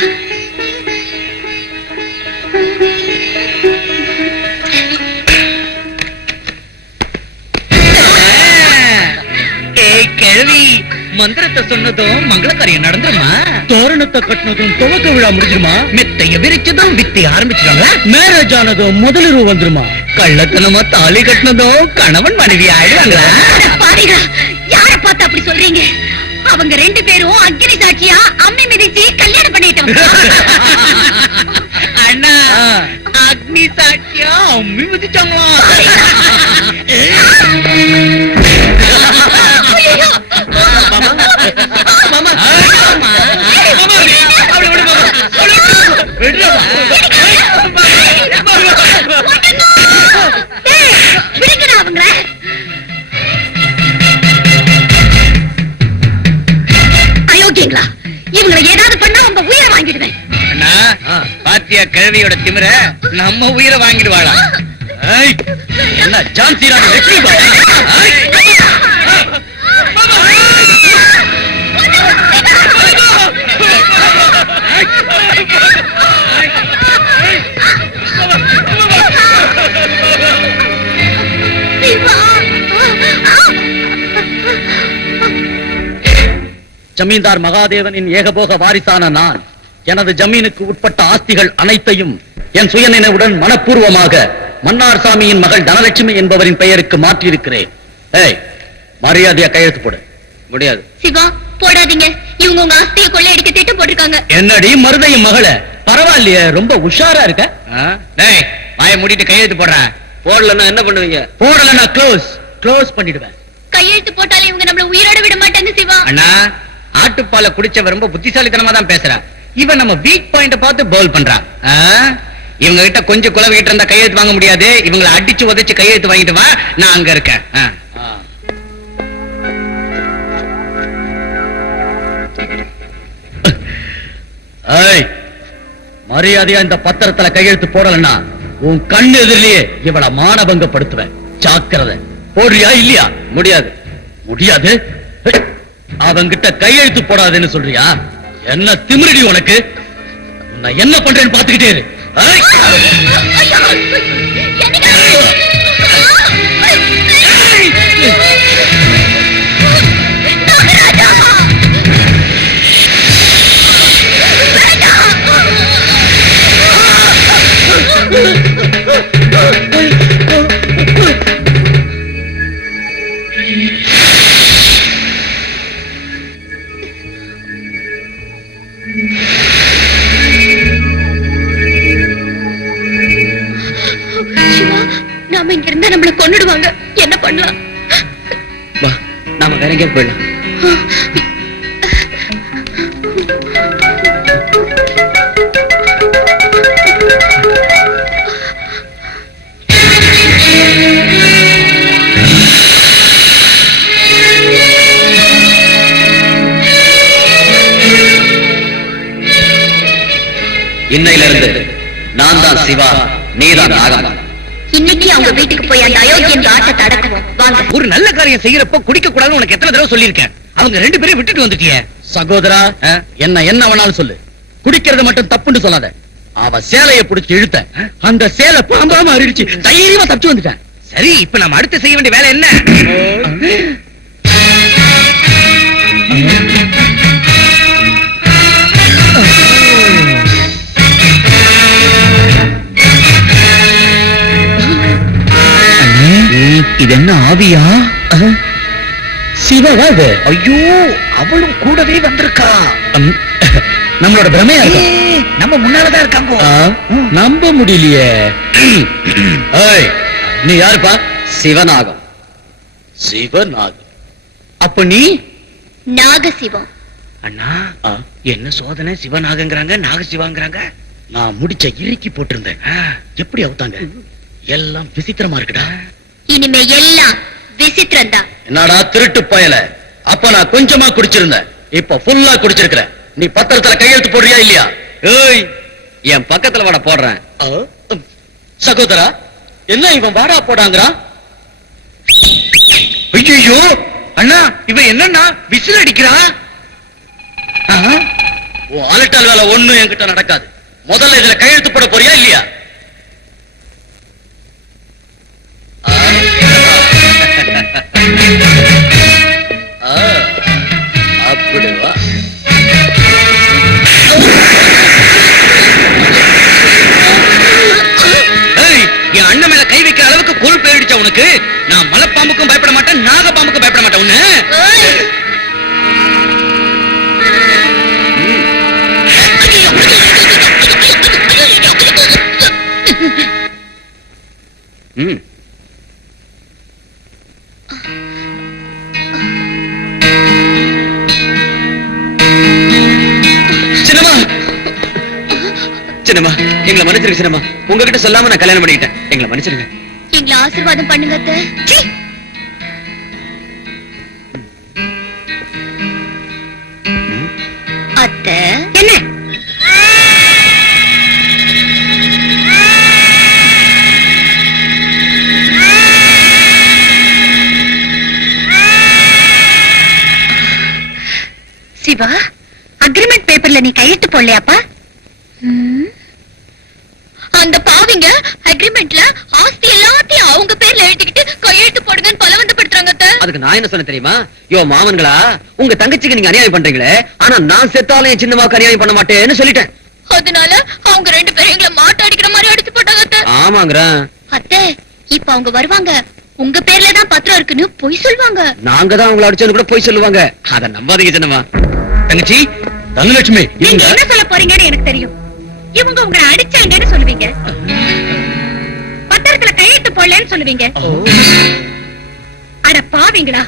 கிழவி மந்திரத்தை சொன்னதும் மங்கள காரியம் நடந்துருமா? தோரணத்தை கட்டினதும் துவக்க விழா முடிஞ்சிருமா? மெத்தைய விரிச்சதும் வித்தை ஆரம்பிச்சிட்டாங்க. மேரேஜ் ஆனதும் முதலிரவு வந்துருமா? கள்ளத்தனமா தாலி கட்டினதும் கணவன் மனைவி ஆயிடுவாங்களா? பாருங்க, யார பார்த்து அப்படி சொல்றீங்க? அவங்க ரெண்டு பேரும் அக்னி சாட்சியா அம்மி மிதிச்சு கல்யாணம் பண்ணிட்டோம். அண்ணா, அக்னி சாட்சியா அம்மி மிதிச்சாங்களா? விடுங்கடா அவங்கள. அயோக்கியங்களா, இவங்களை ஏதாவது பண்ணா உங்க உயிரை வாங்கிடுவேன். அண்ணா, பாத்தியா கிழவியோட திமிர? நம்ம உயிரை வாங்கிடுவாளா? என்ன ஜான்சி ராணி லட்சுமி பாய்? ஜமீன்தார் மகாதேவனின் ஏகபோக வாரிசான நான் எனது ஜமீனுக்கு உட்பட்ட ஆஸ்திகள் அனைத்தையும் என் சுயநினைவுடன் மனப்பூர்வமாக மன்னார் சாமியின் மகள் தனலட்சுமி என்பவரின் பெயருக்கு மாற்றியிருக்கிறேன். ஏய், மரியாதையா கையெழுத்து போடு. முடியாது. சிவா, போடாதீங்க. இவங்க உங்க ஆஸ்தியை கொள்ளையடிக்க திட்டம் போட்டிருக்காங்க. என்னடி மருதையும் மகள? பரவாயில்லையே, ரொம்ப உஷாரா இருக்க. டேய், வாயை மூடிட்டு கையெழுத்து போடுற. போடலன்னா என்ன பண்ணுவீங்க? போடலன்னா க்ளோஸ் பண்ணிடுவேன். கையெழுத்து போட்டாலே இவங்க நம்மள உயிரோட விட மாட்டாங்க சிவா. அண்ணா, ஆட்டுப்பாலை குடிச்சவ ரொம்ப புத்திசாலித்தனமா தான் பேசுறா. இவன் நம்ம வீக் பாயிண்ட பார்த்து பவுல் பண்றா. இவங்க கிட்ட கொஞ்சம் குலவிட்டு இருந்தா கையெழுத்து வாங்க முடியாது. இவங்களை அடிச்சு உதைச்சு கையெழுத்து வாங்கிட்டு வா, நான் அங்க இருக்கேன். மரியாதையா இந்த பத்திரத்துல கையெழுத்து போடலன்னா உன் கண்ணு எதிரிலேயே இவளை மானபங்கப்படுத்துவேன். ஜாக்கிரதை. போடுறியா இல்லையா? முடியாது. முடியாது? அவங்கிட்ட கையெழுத்து போடாதுன்னு சொல்றியா? என்ன திமிரடி உனக்கு? நான் என்ன பண்றேன்னு பாத்துக்கிட்டே இரு. நாம இங்க இருந்தா நம்மள கொன்னுடுவாங்க. என்ன பண்ணலாம்? வா, நாம வேற எங்கேயாவது போயிடலாம். இன்னையில இருந்து நான் தான் சிவா, நீதான் நாகம்மா. இன்னைக்கு அவங்க வீட்டுக்கு போய் அந்த அயோக்கியன் ஆட்டத்தை அடக்குவோம். வாங்க. ஒரு நல்ல காரியம் செய்யறப்ப குடிக்க கூடாதுன்னு உனக்கு எத்தனை தடவை சொல்லியிருக்கேன். அவங்க ரெண்டு பேரும் விட்டுட்டு வந்துட்டியே. சகோதரா, என்ன வேணாலும் சொல்லு, குடிக்கிறது மட்டும் தப்புன்னு சொல்லாத. அவ சேலைய புடிச்சு இழுத்த, அந்த சேலை பாம்பாம அரிடிச்சு தைரியமா தப்பிச்சு வந்துட்டேன். சரி, இப்ப நம்ம அடுத்து செய்ய வேண்டிய வேலை என்ன? இது என்ன ஆவியா? சிவா இது? ஐயோ, அவளும் கூடவே வந்திருக்கா. நம்மளோட பிரமையா இருக்கு. நம்ம முன்னாலதான் இருக்காங்க. நம்ப முடியலையே. நீ யாருப்பா? சிவநாகம். சிவநாகம். அப்ப நீ? நாகசிவம். அண்ணா, என்ன சோதனை? சிவநாகங்கிறாங்க, நாகசிவாங்கிறாங்க. நான் முடிச்ச இறுக்கி போட்டிருந்தேன். எப்படி அவுத்தாங்க? எல்லாம் விசித்திரமா இருக்குடா. இனிமே எல்லாம் விசித்திரம் தான். என்னடா திருட்டு பயல? அப்ப நான் கொஞ்சமா குடிச்சிருந்தேன், இப்ப ஃபுல்லா குடிச்சிருக்கிறேன். நீ பத்திரத்துல கையெழுத்து போடுறியா இல்லையா? ஏய், என் பக்கத்துல வாடா போடுறேன். சகோதரா, என்ன இவன் வாடா போடாங்கிறான்? ஐயோ அண்ணா, இவன் என்னன்னா விசில் அடிக்கிறான். அலட்டால் வேலை ஒண்ணும் என்கிட்ட நடக்காது. முதல்ல இதுல கையெழுத்து போட போறியா இல்லையா? அப்படிவா? என் அண்ணன் மேல கை வைக்கிற அளவுக்கு பொருள் போயிடுச்சா உனக்கு? நான் மலைப்பாம்புக்கும் பயப்பட மாட்டேன், நாகப்பாம்புக்கும் பயப்பட மாட்டேன். உன்ன சின்னம்மா, சின்னம்மா எங்களை மன்னிச்சிருங்க. சின்னம்மா, உங்ககிட்ட சொல்லாம நான் கல்யாணம் பண்ணிக்கிட்டேன். எங்களை மன்னிச்சிருங்க. எங்களை ஆசீர்வாதம் பண்ணுங்க அத்தை. அத்தை என்ன? சிவா, அக்ரிமெண்ட் பேப்பர்ல நீ கையெழுத்து போடலையாப்பா? அந்த பாவிங்க அக்ரிமெண்ட்ல ஆஸ்தி எல்லாத்தையும் அவங்க பேர்ல எழுதிக்கிட்டு கையெழுத்து போடுங்கன்னு பலவந்தப்படுத்துறாங்க. அதுக்கு நான் என்ன சொன்ன தெரியுமா? யோ மாமன்களா, உங்க தங்கச்சிக்கு நீங்க அநியாயம் பண்றீங்களே, ஆனா நான் செத்தாலும் என் சின்னமாக்கு அநியாயம் பண்ண மாட்டேன்னு சொல்லிட்டேன். அதனால அவங்க ரெண்டு பேரும் எங்களை மாட்ட அடிக்கிற மாதிரி அடிச்சு போட்டாங்க. ஆமாங்கிறேன். அத்தை, இப்ப அவங்க வருவாங்க, உங்க பேர்ல தான் பத்திரம் இருக்குன்னு பொய் சொல்லுவாங்க. நாங்க தான் அவங்கள அடிச்சோன்னு கூட பொய் சொல்லுவாங்க. அத நம்பாதீங்க சின்னமா. தங்கச்சி தனலட்சுமி, நீங்க என்ன சொல்ல போறீங்கன்னு எனக்கு தெரியும். இவங்க உங்களை அடிச்சாங்கன்னு சொல்லுவீங்க, பத்திரத்துல கையெழுத்து போடலன்னு சொல்லுவீங்க. அட பாவீங்களா,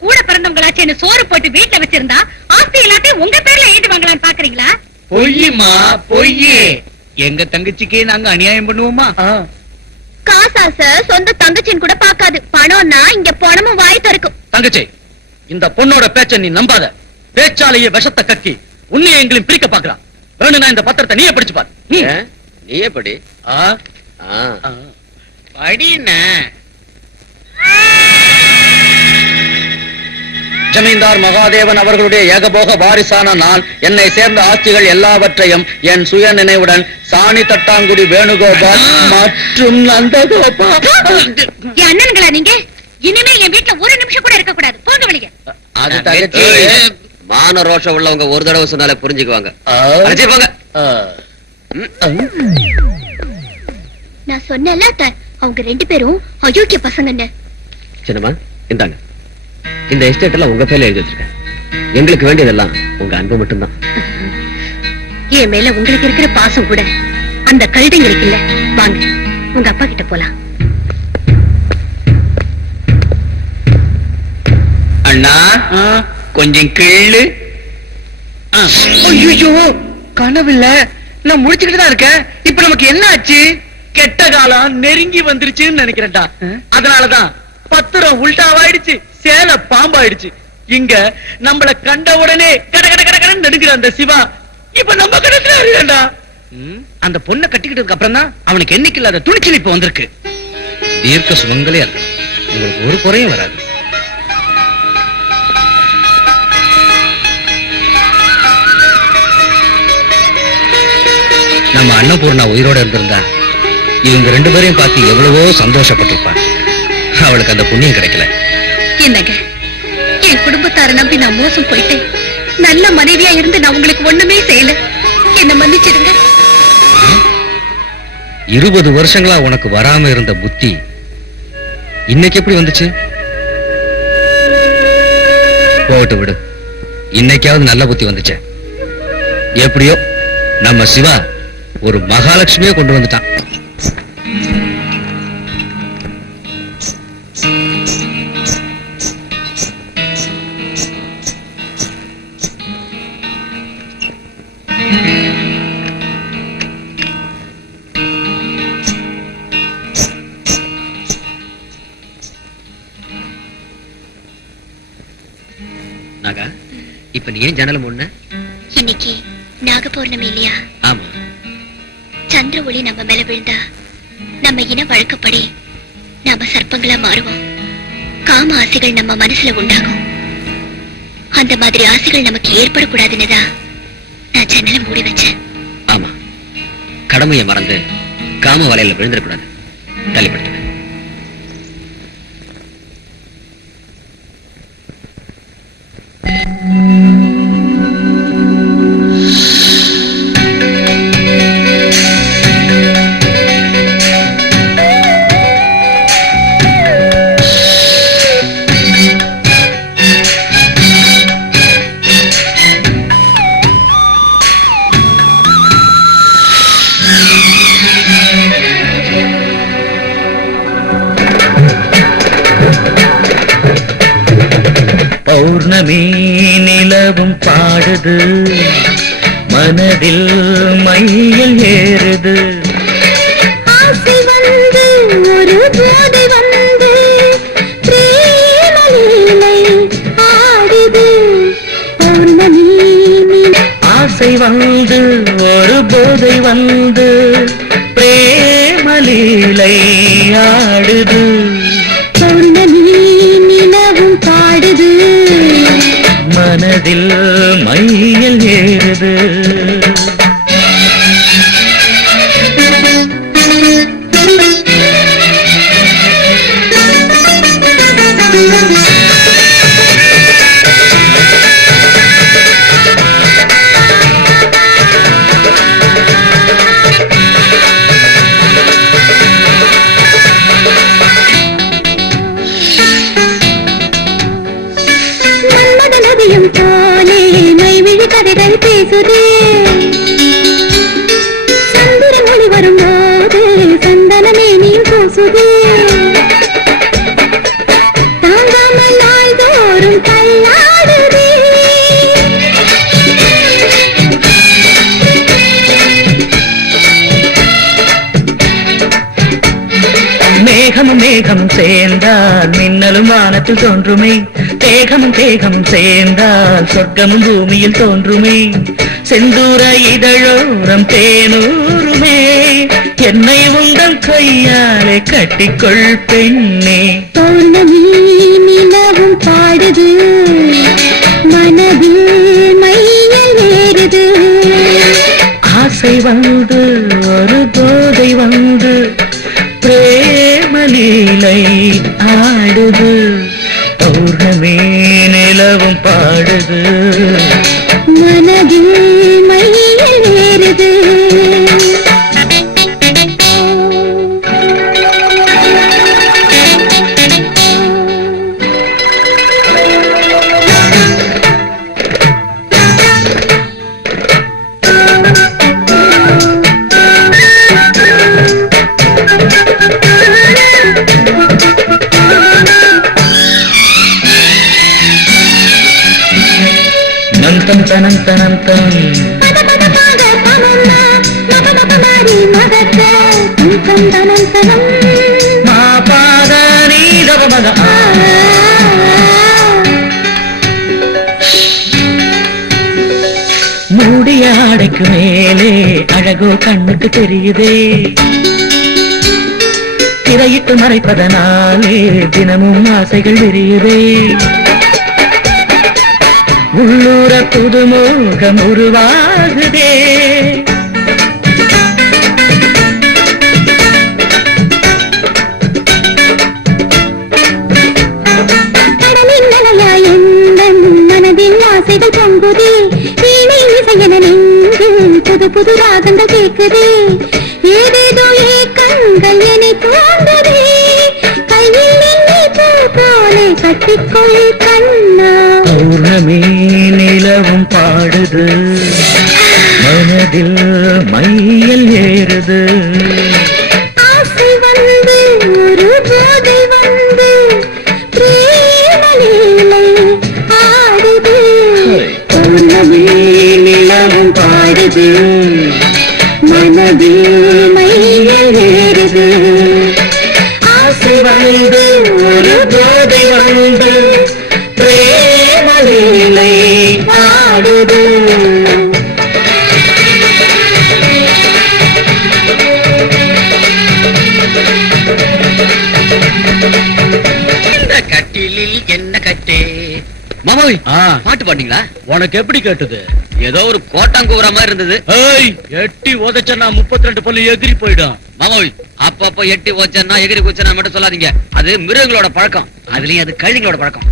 கூட பிறந்தவங்களாச்சு என்ன சோறு போட்டு வீட்டுல வச்சிருந்தா ஆஸ்தி எல்லாம் எல்லாத்தையும் உங்க பேர்ல எழுதி வாங்கலாம்னு பாக்குறீங்களா? பொய்யுமா பொய்யே. எங்க தங்கச்சிக்கே நாங்க அநியாயம் பண்ணுவோமா? காசாச சொந்த தங்கச்சின்னு கூட பாக்காது. பணம்னா இங்க பணமும் வாய் திறக்கும். தங்கச்சி, இந்த பொண்ணோட பேச்ச நீ நம்பாத. பேச்சாலேயே விஷத்தை கக்கி உன்னைய எங்களையும் பிரிக்க பாக்குறான். வேணும்னா இந்த பத்திரத்தை நீயே படிச்சு பாரு. நீயே படி. படின ஜமீன்தார் மகாதேவன் அவர்களுடைய ஏகபோக வாரிசான நான் என்னை சேர்ந்த ஆட்சிகள் எல்லாவற்றையும் என் சுய நினைவுடன் சாணி தட்டாங்குடி வேணுகோபால் மற்றும் நந்தகோபால். என் அண்ணன்களா நீங்க? இனிமே என் வீட்டுல ஒரு நிமிஷம் கூட இருக்க கூடாது. போங்க வெளிய. அது தங்கச்சி, மான ரோஷம் உள்ளவங்க ஒரு தடவை சொன்னாலே புரிஞ்சுக்குவாங்க. போங்க. நான் சொன்னேன்ல அவங்க 2 பேரும் அயோக்கிய பசங்கன்னு. சின்னம்மா, இந்தாங்க. இந்த எஸ்டேட் எல்லாம் உங்க பேர்ல எழுதி வச்சிருக்கேன். எங்களுக்கு வேண்டியதெல்லாம் உங்க அன்பு மட்டும்தான். என் மேல உங்களுக்கு இருக்கிற பாசம் கூட அந்த கழுதைங்களுக்கு இல்ல. வாங்க உங்க அப்பா கிட்ட போலாம். அண்ணா, கொஞ்சம் கேளு. ஐயோ, கனவுல நான் முடிச்சுக்கிட்டு தான் இருக்கேன். இப்ப நமக்கு என்ன ஆச்சு? கெட்ட காலம் நெருங்கி வந்துருச்சுன்னு நினைக்கிறேன்டா. அதனாலதான் பத்திரம் உல்டாவாயிடுச்சு, சேலை பாம்பாயிடுச்சு. இங்க நம்மள கண்ட உடனே கட கட கட கடன்னு நடுங்கிற அந்த சிவா இப்ப நம்ம கடத்துல வருவேண்டா. அந்த பொண்ணை கட்டிக்கிட்டதுக்கு அப்புறம் தான் அவனுக்கு என்னைக்கு இல்லாத துணிச்சல் இப்ப வந்திருக்கு. தீர்க்க சுமங்கலே இருக்கணும். உங்களுக்கு ஒரு குறையும் வராது. நம்ம அன்னபூர்ணா உயிரோட இருந்திருந்தா இவங்க 2 பேரையும் பார்த்து எவ்வளவோ சந்தோஷப்பட்டிருப்பா. அவளுக்கு அந்த புண்ணியம் கிடைக்கல. என்னங்க, என் குடும்பத்தார நம்பி நான் மோசம் போயிட்டு நல்ல மனைவியா இருந்து நான் உங்களுக்கு ஒண்ணுமே செய்யல. என்ன மன்னிச்சிடுங்க. 20 வருஷங்களா உனக்கு வராம இருந்த புத்தி இன்னைக்கு எப்படி வந்துச்சு? போட்டு விடு. இன்னைக்காவது நல்ல புத்தி வந்துச்சு. எப்படியோ நம்ம சிவா ஒரு மகாலட்சுமியை கொண்டு வந்துட்டான். நாகா, இப்ப நீ ஏன் ஜன்னலம் ஒண்ணு? இன்னைக்கு நாக பௌர்ணமி இல்லையா? ஆமா. சந்திர ஒளி நம்ம மேல விழுந்தா நம்ம இன வழக்கப்படி நாம சர்ப்பங்களா மாறுவோம். காம ஆசைகள் நம்ம மனசுல உண்டாகும். அந்த மாதிரி ஆசைகள் நமக்கு ஏற்படக்கூடாதுன்னுதான் நான் ஜன்னலை மூடி வச்சேன். ஆமா, கடமையை மறந்து காம வலையில விழுந்துடக்கூடாது. தள்ளிப்படுத்து. பௌர்ணமி நிலவும் பாடுது, மனதில் மையில் ஏறுது. ஆசை வந்து ஒரு போதை வந்து பிரேமலீலை ஆடுது. பௌர்ணமி ஆசை வந்து ஒரு போதை வந்து பிரேமலீலை ஆடுது. பௌர்ணமி நிலவும் பாடுது, மனதில் மையில் ஏறுது. போலே மைவிழி கதைகள் பேசுதே. சந்திரன் ஒளி வரும்போது சந்தனமே நீ பூசுதே. தாங்காமல் நாள்தோறும் தள்ளாடுதே. சேர்ந்தால் மின்னலும் வானத்தில் தோன்றுமே, தேகமும் தேகமும் சேர்ந்தால் சொர்க்கமும் பூமியில் தோன்றுமே, செந்தூர இதழோரம் தேனூருமே, என்னை உங்கள் கையாலே கட்டிக்கொள் பெண்ணே. பௌர்ணமி நிலவும் பாடுது, மனதில் மையல் ஏறுது, ஆசை வந்து ஒரு போதை வந்து பிரேமலீலை ஆடுது, பௌர்ணமி நிலவும் பாடுது, மனதில் மையல் ஏறுது. நந்தம் தனம் தனம் தனம் மாபாத நீதவமத மூடிய ஆடைக்கு மேலே அழகோ கண்ணுக்கு தெரியுதே, திரையிட்டு மறைப்பதனாலே தினமும் ஆசைகள் விரியுதே, உள்ளூர புதுமுகம் உருவாகுதே, மனதில் ஆசைகள் பொங்குதே, வீணை இசையன நெஞ்சில் புது புது ராகங்கள் கேட்குதே, ஏதேதோ ஏக்கங்கள் என்னை தூண்டுதே, கையில் நின்னை பூ போலே கட்டிக்கொள் கண்ணா. பௌர்ணமி நிலவும் பாடுது, மனதில் மையல் ஏறுது, ஆசை வந்து ஒரு போதை வந்து பிரேமலீலை ஆடுது, பௌர்ணமி நிலவும் பாடுது, மனதில் மையல் ஏறுது, ஆசை வந்து ஒரு போதை வந்து பிரேமலீலை ஆடுது. இந்த கட்டிலில் என்ன கட்டே மாமாவி பாட்டு பாட்டீங்களா? உனக்கு எப்படி கேட்டது? ஏதோ ஒரு கோட்டாங்கூற மாதிரி இருந்தது. ஏய், எட்டி உதைச்சனா 32 பல்லு எகிரி போயிடும். மாமாவி அப்பப்ப எட்டி ஓச்சன்னா எகிரி குச்சனா மட்டும் சொல்லாதீங்க. அது மிருகங்களோட பழக்கம். அதுலயும் அது கழுங்களோட பழக்கம்.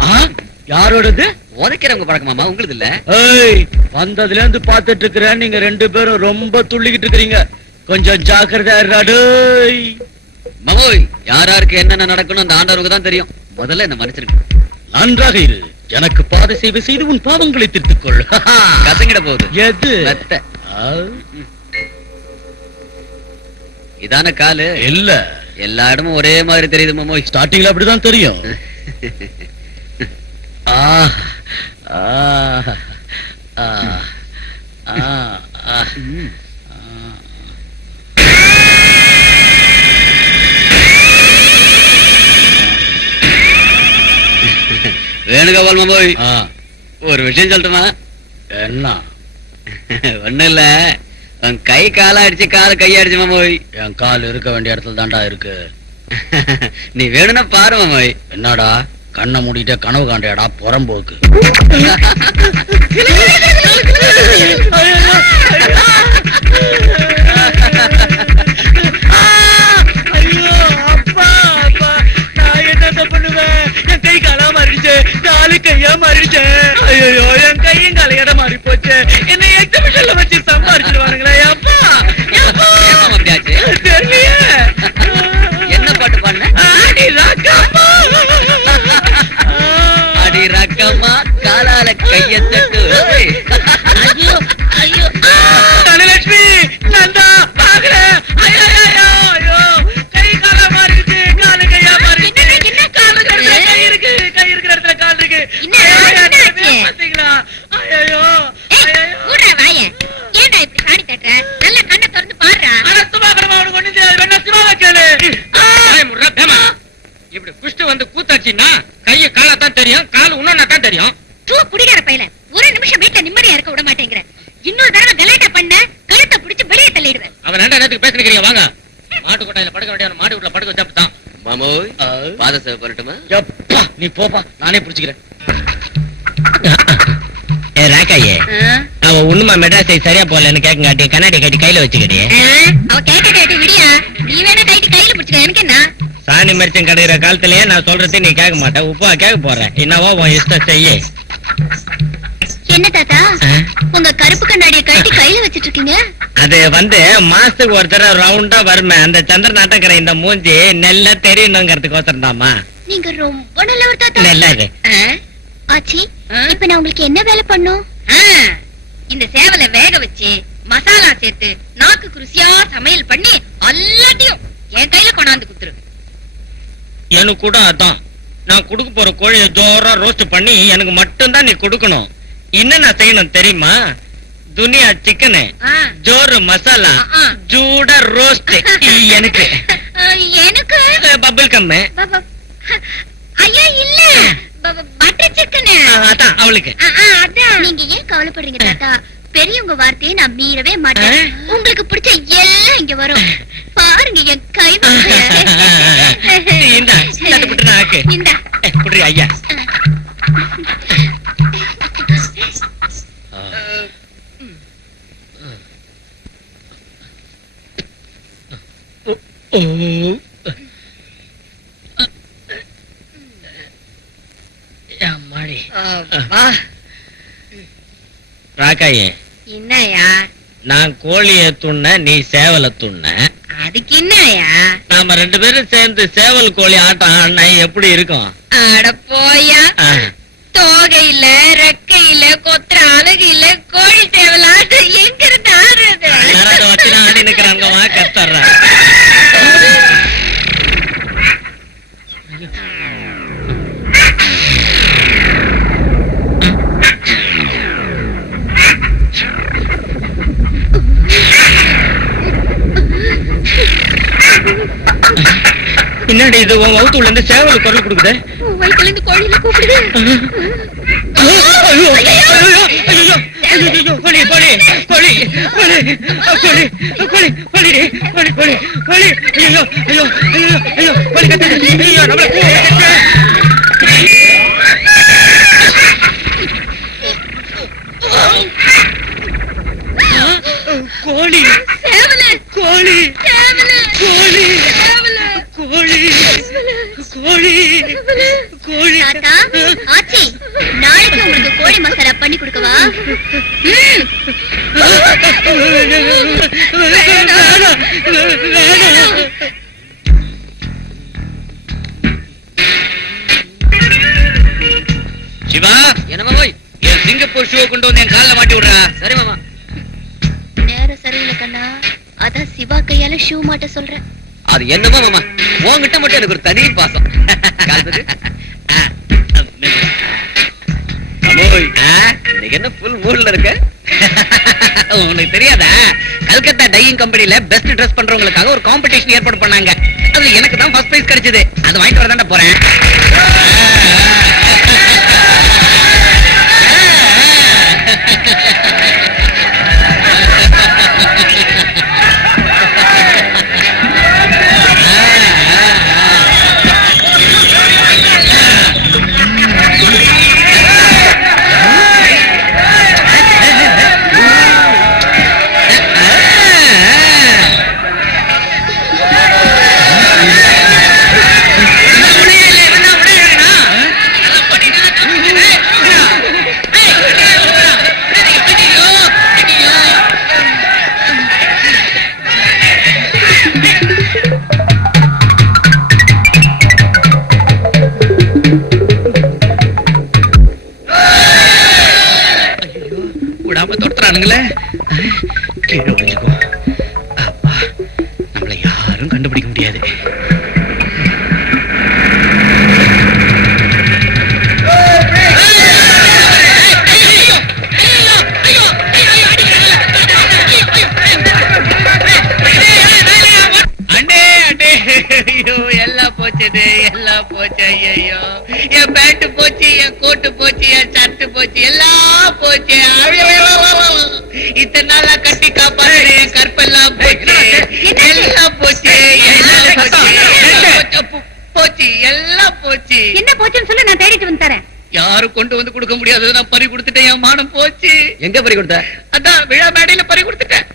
யாரோடது? உதைக்கிறவங்க பழக்கம் மாமா, உங்களுக்கு இல்ல? ஏய், வந்ததுல இருந்து பாத்துட்டு இருக்கிறேன், நீங்க 2 பேரும் ரொம்ப துள்ளிக்கிட்டு இருக்கிறீங்க. கொஞ்சம் ஜாக்கிரதையா இருடா. மாமாவி யாராருக்கு என்னென்ன நடக்கணும் அந்த ஆண்டவருக்கு தான் தெரியும். முதல்ல என்ன மன்னிச்சிருக்கு. நன்றாக இரு. எனக்கு பாதை செய்து செய்து உன் பாவங்களை திருத்திக் கொள். கசங்கிட போகுது. எது? மெத்த. இதான காலு இல்ல, எல்லா இடமும் ஒரே மாதிரி தெரியுது மாமோய். ஸ்டார்டிங்ல அப்படிதான் தெரியும். வேணுகோபால் மாமோய், ஒரு விஷயம் சொல்லட்டுமா? என்ன? ஒண்ணு இல்ல, உன் கை கால அடிச்சு கால கையடிச்சு மாமோய். என் கால் இருக்க வேண்டிய இடத்துல தாண்டா இருக்கு. நீ வேணும்னா பாரு மாமோய். என்னடா கண்ணை மூடிட்டே கனவு காண்டையாடா புறம்போக்கு? ஐயோ அப்பா அப்பா, நான் என்ன பண்ணுவேன்? என் கை காலா மாறிடுச்சு, காலு கையா மாறிடுச்சு. ஐயோ, என் கையும் காலையிட மாறி போச்சு. என்னை எக்ஸிபிஷன்ல வச்சு சம்பாதிச்சிருவானுங்களே. அப்பா தெரியலையே. என்ன பாட்டு பாடுன? அடி ராக்கம்மா, அடி ரக்கம்மா காலால கைய தட்டு. ஐயோ ஐயோ தனலட்சுமி, நந்தா பாக்குற. ஐயோ ஐயோ ஐயோ, கை காலா மாறிடுச்சு, காலு கையா மாறிடுச்சு. காலு கழுத்துல கை இருக்கு, கை இருக்கிற இடத்துல கால் இருக்கு. பாத்தீங்களா? ஐயோ ஐயோ, ஊரா வாய. ஏன்டா இப்படி சாடி தட்டுற? நல்ல கண்ணை திறந்து பாருடா. அட சும்மா கடமா, உனக்கு ஒண்ணும் தெரியாது. வேணா சிவாவை கேளு. இப்படி இன்னொரு தடவை கலாட்டா பண்ண கழுத்தை பிடிச்சு வெளியே தள்ளிடுவேன். அவன் ரெண்டு நேரத்துக்கு பேசிக்கிறீங்க வாங்க. மாட்டு கொட்டாயில படுக்க வேண்டிய மாடு வீட்டுல படுக்க வச்சாப்தான். மாமோய் பாத சேவை பண்ணட்டுமா? எப்பா நீ போப்பா, நானே பிடிச்சுக்கிறேன். ராக்காயே, அவ ஒண்ணுமா மெட்ராஸ் சரியா போலன்னு கேட்காட்டி கண்ணாடி கட்டி கையில வச்சுக்கிறியே. அவ கேட்ட கேட்டு விடியா, நீ வேணா கைட்டு கையில பிடிச்சுக்க, எனக்கு என்ன? சாணி மரிச்சம் கிடைக்கிற காலத்திலேயே நான் சொல்றது நீ கேட்க மாட்டேன். உப்பா கேட்க போறேன். என்னவோ உன் இஷ்டம் செய்ய. என்ன தாத்தா உங்க கருப்பு கண்ணாடியை கட்டி கையில வச்சிட்டு இருக்கீங்க? அது மாசத்துக்கு ஒரு தடவை ரவுண்டா வருமே, அந்த சந்திர நாட்டக்கிற இந்த மூஞ்சி நெல்ல தெரியணுங்கிறதுக்கு ஒருத்தரந்தாமா. நீங்க ரொம்ப நல்லவர் தாத்தா. நெல்லாது ஆச்சி, இப்ப நான் உங்களுக்கு என்ன வேலை பண்ணும்? இந்த சேவலை வேக வச்சு மசாலா சேர்த்து நாக்கு ருசியா சமையல் பண்ணி எல்லாத்தையும் என் கையில கொண்டாந்து குத்துரு. எனக்கு கூட அதான். நான் கொடுக்க போற கோழியை ஜோரா ரோஸ்ட் பண்ணி எனக்கு மட்டும்தான் நீ கொடுக்கணும். என்ன செய்யணும் தெரியுமா? துனியா சிக்கனு, ஜோரு மசாலா, ஜூடா ரோஸ்ட் எனக்கு. எனக்கு பபிள் கம்மு. ஐயா இல்ல, பட்டர் சிக்கன். அதான் அவளுக்கு. நீங்க ஏன் கவலைப்படுறீங்க தாத்தா? பெரியவங்க வார்த்தையை நான் மீறவே மாட்டேன். உங்களுக்கு பிடிச்ச எல்லாம் இங்க வரும். பாருங்க என் கை. இந்த குடி ஐயா. ராக்காயே, என்னயா? நான் கோழிய துண்ண, நீ சேவல துண்ண. அதுக்கு என்னயா? நாம ரெண்டு பேரும் சேர்ந்து சேவல் கோழி ஆட்டம் ஆடினா எப்படி இருக்கும்? அட போயா, தோகை இல்ல, ரெக்கை இல்ல, கொத்துற அழகு இல்ல, கோழி சேவல் ஆட்டம் எங்க இருந்து ஆடுறது? யாராவது வச்சுதான் ஆடி நிக்கிறாங்க, வா கஷ்டறா. என்னடி இது உன் வவுத்துல இருந்து சேவல் குரல் கொடுக்குது? வயிற்றுல இருந்து கோழியில கூப்பிடுது. கோழி கோழி கோழி கோழி கோழி கோழி கோழி கோழி கோழி. ஐயோ ஐயோ ஐயோ ஐயோ கோழி கத்துது. ஐயோ நம்மள கோழி சேவல கோழி சேவல கோழி சேவல கோழி கோழி கோழி. தாத்தா, ஆச்சி, நாளைக்கு உங்களுக்கு கோழி மசாலா பண்ணி கொடுக்கவா? சிவா, என்னமா போய் என் சிங்கப்பூர் ஷூ கொண்டு வந்து என் கால்ல மாட்டி விடுறா. சரி மாமா. நேரம் சரியில்லை கண்ணா, அதான் சிவா கையால ஷூ மாட்ட சொல்றேன். அது என்னமோ மாமா, உன்கிட்ட மட்டும் எனக்கு ஒரு தனி பாசம். இன்னைக்கு என்ன ஃபுல் மூட்ல இருக்க? உனக்கு தெரியாதா? கல்கத்தா டையிங் கம்பெனில பெஸ்ட் ட்ரெஸ் பண்றவங்களுக்காக ஒரு காம்படிஷன் ஏற்பாடு பண்ணாங்க. அதுல எனக்கு தான் ஃபர்ஸ்ட் பிரைஸ் கிடைச்சது. அது வாங்கிட்டு வரதானே போறேன். துரத்துறானுங்களே. கீழே ஒழிஞ்சுக்கோ. அப்பா, நம்மளை யாரும் கண்டுபிடிக்க முடியாது. எல்லாம் போச்சு, எல்லாம் போச்சு. ஐயோ, என் பேண்ட் போச்சு, என் கோட்டு போச்சு, என் சட்டு போச்சு, எல்லாம் போச்சு. போச்சு என்ன போச்சுன்னு சொல்லு, நான் தேடிட்டு வந்து தரேன். யாரும் கொண்டு வந்து கொடுக்க முடியாது, நான் பறி கொடுத்துட்டேன். என் மானம் போச்சு. எங்க பறி கொடுத்த? அதான் விழா மேடையில பறி கொடுத்துட்டேன்.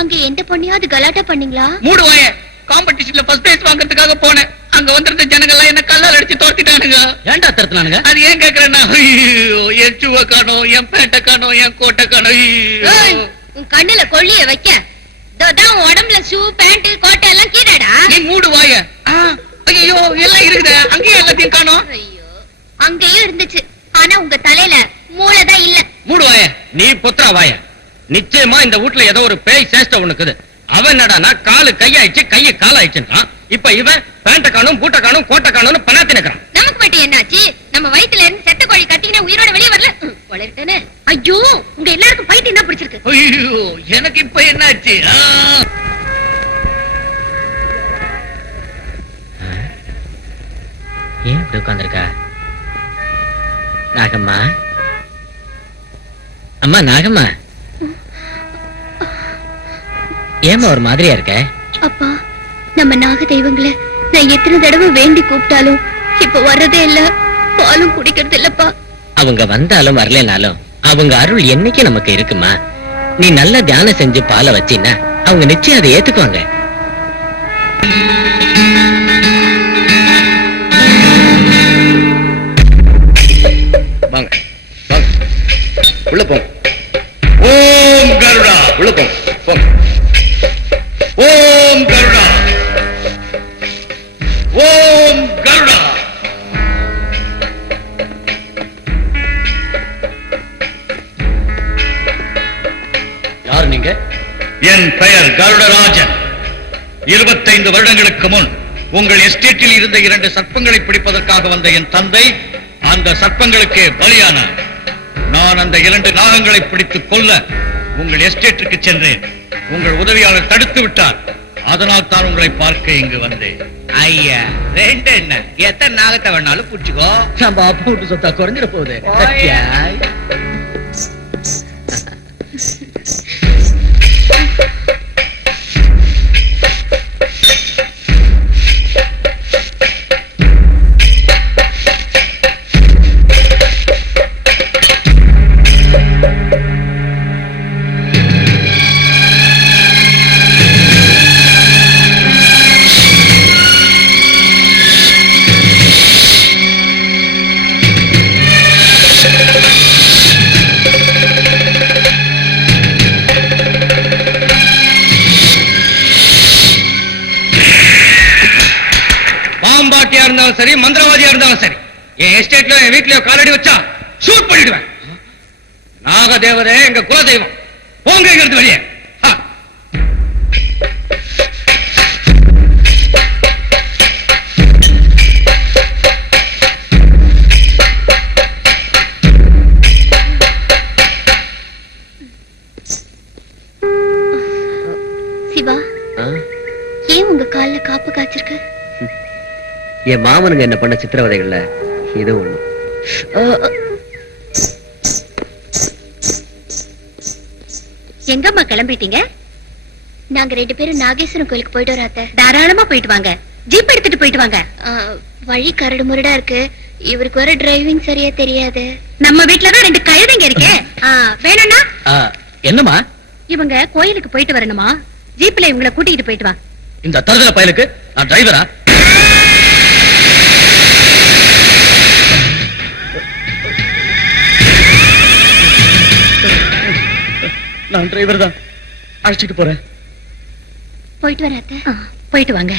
அங்க எந்த பொண்ணையாவது கலாட்டா பண்ணீங்களா? மூடுவாய காம்படிஷன்ல ஃபர்ஸ்ட் பிரைஸ் வாங்குறதுக்காக போனேன். அங்க வந்திருந்த ஜனங்க எல்லாம் என்ன கல்லால் அடிச்சு தோர்த்திட்டானுங்க. ஏன்டா தரத்துனானுங்க? அது ஏன் கேக்குறேன்னா, ஐயோ, என் சுவ காணோம், என் பேட்டை காணோம், என் கோட்டை காணோம். ஏய், உன் கண்ணுல கொள்ளிய வைக்க தான் உடம்புல ஷூ பேண்ட் கோட்டை எல்லாம் கீழடா. நீ மூடுவாய. ஐயோ, எல்லாம் இருக்குதே, அங்கேயே எல்லாத்தையும் காணோம். ஐயோ, அங்கேயும் இருந்துச்சு, ஆனா உங்க தலையில மூளைதான் இல்ல. மூடுவாய நீ புத்திரா வாய. நிச்சயமா இந்த வீட்டுல ஏதோ ஒரு பேய் சேஷ்ட உனக்குது. அவன் என்னடானா காலு கையாயிடுச்சு, கைய காலாயிடுச்சுன்றான். இப்ப இவன் பேண்ட காணும், பூட்ட காணும், கோட்டை காணும்னு பணாத்தி நிக்கிறான். நமக்கு மட்டும் என்னாச்சு? நம்ம வயித்துல இருந்து செத்த கோழி கட்டினா உயிரோட வெளியே வரல. வளர்ட்டேன்னு. ஐயோ, உங்க எல்லாருக்கும் பைத்தியம் தான் பிடிச்சிருக்கு. ஐயோ, எனக்கு இப்ப என்னாச்சு? ஏன் இப்படி உட்கார்ந்திருக்கா? நாகம்மா, அம்மா நாகம்மா, ஏமா ஒரு மாதிரியா இருக்க? அப்பா, நம்ம நாக தெய்வங்களை நான் எத்தனை தடவை வேண்டி கூப்பிட்டாலும் இப்ப வர்றதே இல்ல, பாலும் குடிக்கிறது இல்லப்பா. அவங்க வந்தாலும் வரலனாலும் அவங்க அருள் என்னைக்கு நமக்கு இருக்குமா? நீ நல்ல தியானம் செஞ்சு பாலை வச்சின்னா அவங்க நிச்சயம் அதை ஏத்துக்குவாங்க. வாங்க வாங்க, உள்ள போங்க. ஓம் கருடா, உள்ள போங்க, போங்க. ஓம் கருடா, ஓம் கருடா. யார் நீங்க? என் பெயர் கருடராஜன். 25 வருடங்களுக்கு முன் உங்கள் எஸ்டேட்டில் இருந்த 2 சர்ப்பங்களை பிடிப்பதற்காக வந்த என் தந்தை அந்த சர்ப்பங்களுக்கு பலியானார். நான் அந்த 2 நாகங்களை பிடித்து கொல்ல உங்கள் எஸ்டேட்டுக்கு சென்றேன். உங்கள் உதவியாளர் தடுத்து விட்டார். அதனால் தான் உங்களை பார்க்க இங்கு வந்தேன். ஐயா, ரெண்டு என்ன எத்தனை நாகத்தை வேணாலும் புடிச்சுக்கோ. நம்ம அப்பா விட்டு சொத்தா குறைஞ்சிட போகுது. பாம்பாட்டியா இருந்தாலும் சரி, மந்திரவாதியா இருந்தாலும் சரி, என் எஸ்டேட்ல என் வீட்லயோ காலடி வச்சா ஷூட் பண்ணிடுவேன். நாகதேவரே எங்க குலதெய்வம். போங்க இங்கிருந்து வெளியே. சிவா, ஏன் உங்க கால்ல காப்பு காய்ச்சிருக்கு? என் மாமனுங்க என்ன பண்ண சித்திரவதைகள்ல இது ஒண்ணு. எங்கம்மா கிளம்பிட்டீங்க? நாங்க 2 பேரும் நாகேஸ்வரன் கோயிலுக்கு போயிட்டு வராத்த. தாராளமா போயிட்டு வாங்க, ஜீப் எடுத்துட்டு போயிட்டு வாங்க. வழி கரடு முரடா இருக்கு, இவருக்கு வர டிரைவிங் சரியா தெரியாது. நம்ம வீட்டுலதான் 2 கழுதைங்க இருக்கே. வேணும்னா என்னமா இவங்க கோயிலுக்கு போயிட்டு வரணுமா, ஜீப்ல இவங்களை கூட்டிட்டு போயிட்டு வா. இந்த தருதல பயலுக்கு நான் டிரைவரா? நான் டிரைவர் தான், அழைச்சிட்டு போறேன். போயிட்டு வராத்த. போயிட்டு வாங்க.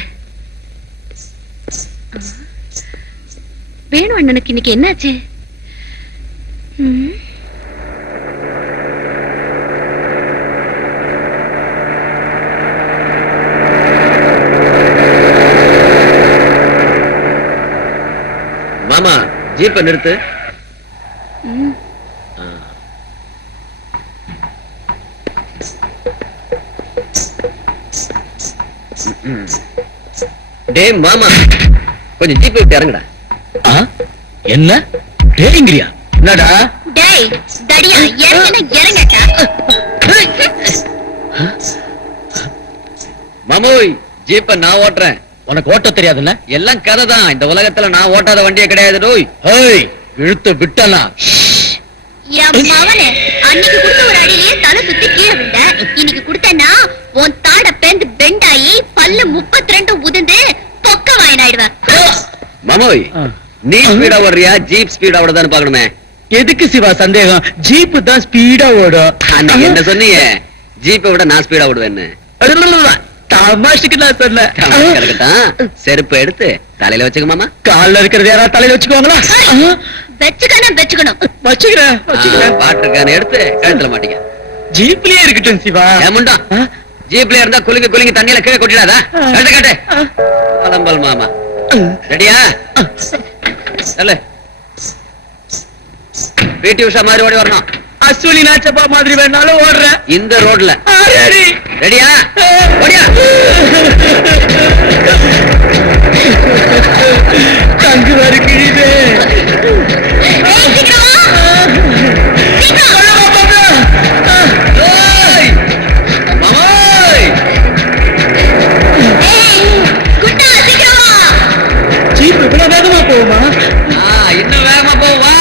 வேணு அண்ணனுக்கு இன்னைக்கு என்னாச்சு? மாமா, ஜீப்பை நிறுத்து. டே மாமா, கொஞ்சம் ஜீப்பை விட்டு இறங்குடா. என்ன டேய்ங்கிறியா? என்னடா டேய் தடியா, இறங்கடா. மாமோய், ஜீப்பை நான் ஓட்டுறேன், உனக்கு ஓட்ட தெரியாதுல்ல? எல்லாம் கதை தான். இந்த உலகத்துல நான் ஓட்டாத வண்டியே கிடையாது. டோய் ஹேய், இழுத்து விட்டனா என் மவனே, அன்னைக்கு கொடுத்த ஒரு அடியிலேயே தலை சுத்தி கீழே விழுந்த. இன்னைக்கு கொடுத்தேன்னா உன் தாட பேந்து பெண்டாயி பல்லு 32 உதிர்ந்து பொக்க வாயினாயிடுவேன். மாமோய், நீ ஸ்பீடா ஓடுறியா ஜீப் ஸ்பீடா ஓடுதான்னு பாக்கணுமே. எதுக்கு சிவா சந்தேகம்? ஜீப் தான் ஸ்பீடா ஓடும். அன்னைக்கு என்ன சொன்னீங்க? ஜீப்பை விட நான் ஸ்பீடா ஓடுவேன்னு. தமாஷுக்கு நான் சொல்ல. கிடக்கட்டும், செருப்பு எடுத்து தலையில வச்சுக்க மாமா. கால்ல இருக்கிறது யாராவது தலையில வச்சுக்குவாங்களா? வச்சுக்கணும் வச்சுக்கிறேன். வாட்டர் கேன் எடுத்து கழுத்துல மாட்டிக்க. ஜீப்லயே இருக்கட்டும் சிவா. ஏமுண்டா, ஜீப்ல இருந்தா குலுங்கி தண்ணியில கீழே கொட்டிடாதா? கட்டு பழம்பல் மாமா. ரெடியா? சொல்லு. பிடி உஷா மாதிரி ஓடி வரணும். அஸ்வினி நாச்சப்பா மாதிரி வேணாலும் ஓடுறேன் இந்த ரோட்ல. ரெடியா? ஓடியா? தங்கு வரு கிழிதே. ஜீப் இவ்வளவு வேகமா போகுமா? இன்னும் வேகமா போவா.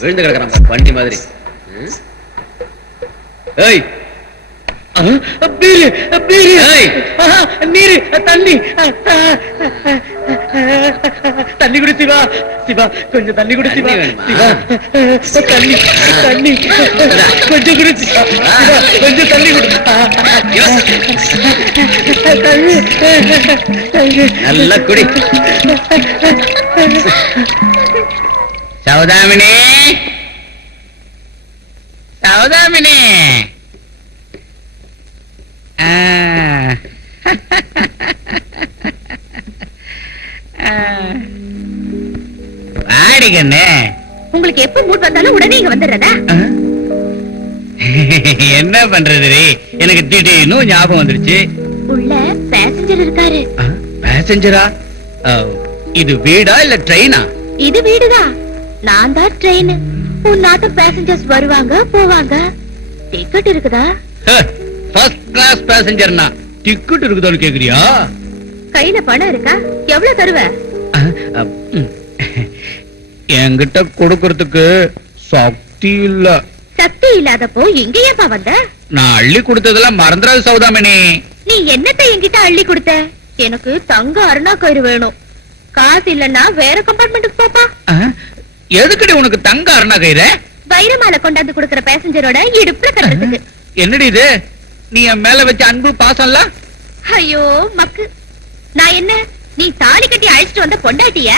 விழுந்து கிடக்குறான் வண்டி மாதிரி. ஏய், நீரு தண்ணி தண்ணி குடி சிவா. சிவா கொஞ்சம் தண்ணி குடி சிவா. சிவா தண்ணி கொஞ்சம் குடி சிவா. கொஞ்சம் தண்ணி குடி. நல்லா குடி. சௌதாமினி, வாடிக்கண்ணே. உங்களுக்கு எப்ப மூட் வந்தாலும் உடனே இங்க வந்துடுறதா? என்ன பண்றது? எனக்கு திடீர்னு ஞாபகம் வந்துருச்சு. உள்ள பேசஞ்சர் இருக்காரு. பேசஞ்சரா? இது வீடா இல்ல ட்ரெயினா? இது வீடுதான், நான் தான் ட்ரெயின். உன் நாட்டு பேசஞ்சர்ஸ் வருவாங்க போவாங்க. டிக்கெட் இருக்குதா? ஃபர்ஸ்ட் கிளாஸ் பேசஞ்சர்னா டிக்கெட் இருக்குதான்னு கேக்குறியா? கையில பணம் இருக்கா? எவ்வளவு தருவ? என்கிட்ட கொடுக்கறதுக்கு சக்தி இல்ல. சக்தி இல்லாதப்போ எங்க ஏப்பா வந்த? நான் அள்ளி கொடுத்ததெல்லாம் மறந்துடாது சௌதாமினி. நீ என்னத்தை என்கிட்ட அள்ளி கொடுத்த? எனக்கு தங்க அருணா கயிறு வேணும். காசு இல்லன்னா வேற கம்பார்ட்மெண்ட்டுக்கு போப்பா. எதுக்குடி உனக்கு தங்க அருணா கயிறு? வைரமாலை கொண்டாந்து கொடுக்கற பேசஞ்சரோட இடுப்புல கட்டுறதுக்கு. என்னடி இது? நீ என் மேல வச்ச அன்பு பாசம்ல? ஐயோ மக்கு, நான் என்ன நீ தாலி கட்டி அழைச்சிட்டு வந்த பொண்டாட்டிய?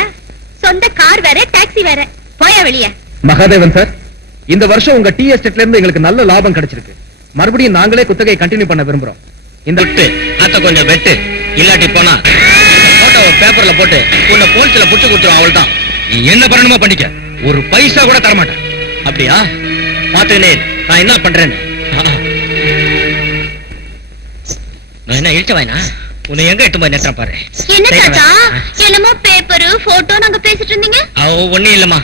சொந்த கார் வேற டாக்ஸி வேற. போயா வெளிய. மகாதேவன் சார், இந்த வருஷம் உங்க டீ எஸ்டேட்ல இருந்து எங்களுக்கு நல்ல லாபம் கிடைச்சிருக்கு. மறுபடியும் நாங்களே குத்தகை கண்டினியூ பண்ண விரும்புறோம். இந்த அத்த கொஞ்சம் வெட்டு, இல்லாட்டி போனா போட்டோ பேப்பர்ல போட்டு உன்னை போலீஸ்ல புடிச்சு கொடுத்துரும். அவள் தான். நீ என்ன பண்ணணுமோ பண்ணிக்க, ஒரு பைசா கூட தரமாட்டேன். அப்படியா? பாத்துனே நான் என்ன பண்றேன்னு. நான் என்ன இழுச்ச வாயினா? உன்னை எங்க எட்டு போய் நேரம் பாரு. என்ன தாத்தா, என்னமோ பேப்பர் போட்டோ நாங்க பேசிட்டு இருந்தீங்க? ஒண்ணு இல்லம்மா,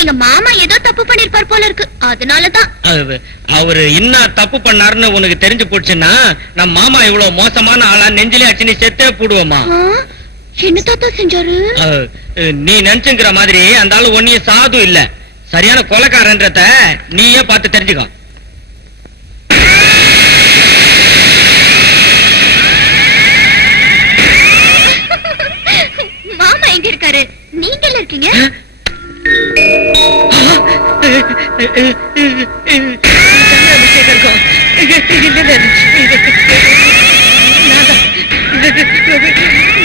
எங்க மாமா ஏதோ தப்பு பண்ணிருப்பார் போல இருக்கு, அதனாலதான். அவரு என்ன தப்பு பண்ணாருன்னு உனக்கு தெரிஞ்சு போச்சுன்னா நம்ம மாமா இவ்வளவு மோசமான ஆளா நெஞ்சிலே அடிச்சு நீ செத்தே போடுவோமா. என்ன தாத்தா செஞ்சாரு? நீ நினைச்சுங்கிற மாதிரி அந்த ஆளு ஒன்னியும் சாது இல்ல, சரியான கொலைக்காரன்றத நீயே பார்த்து தெரிஞ்சுக்கோ. மாமா எங்க இருக்காரு? நீங்க எல்லாம் இருக்கீங்க?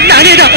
நானேதான்.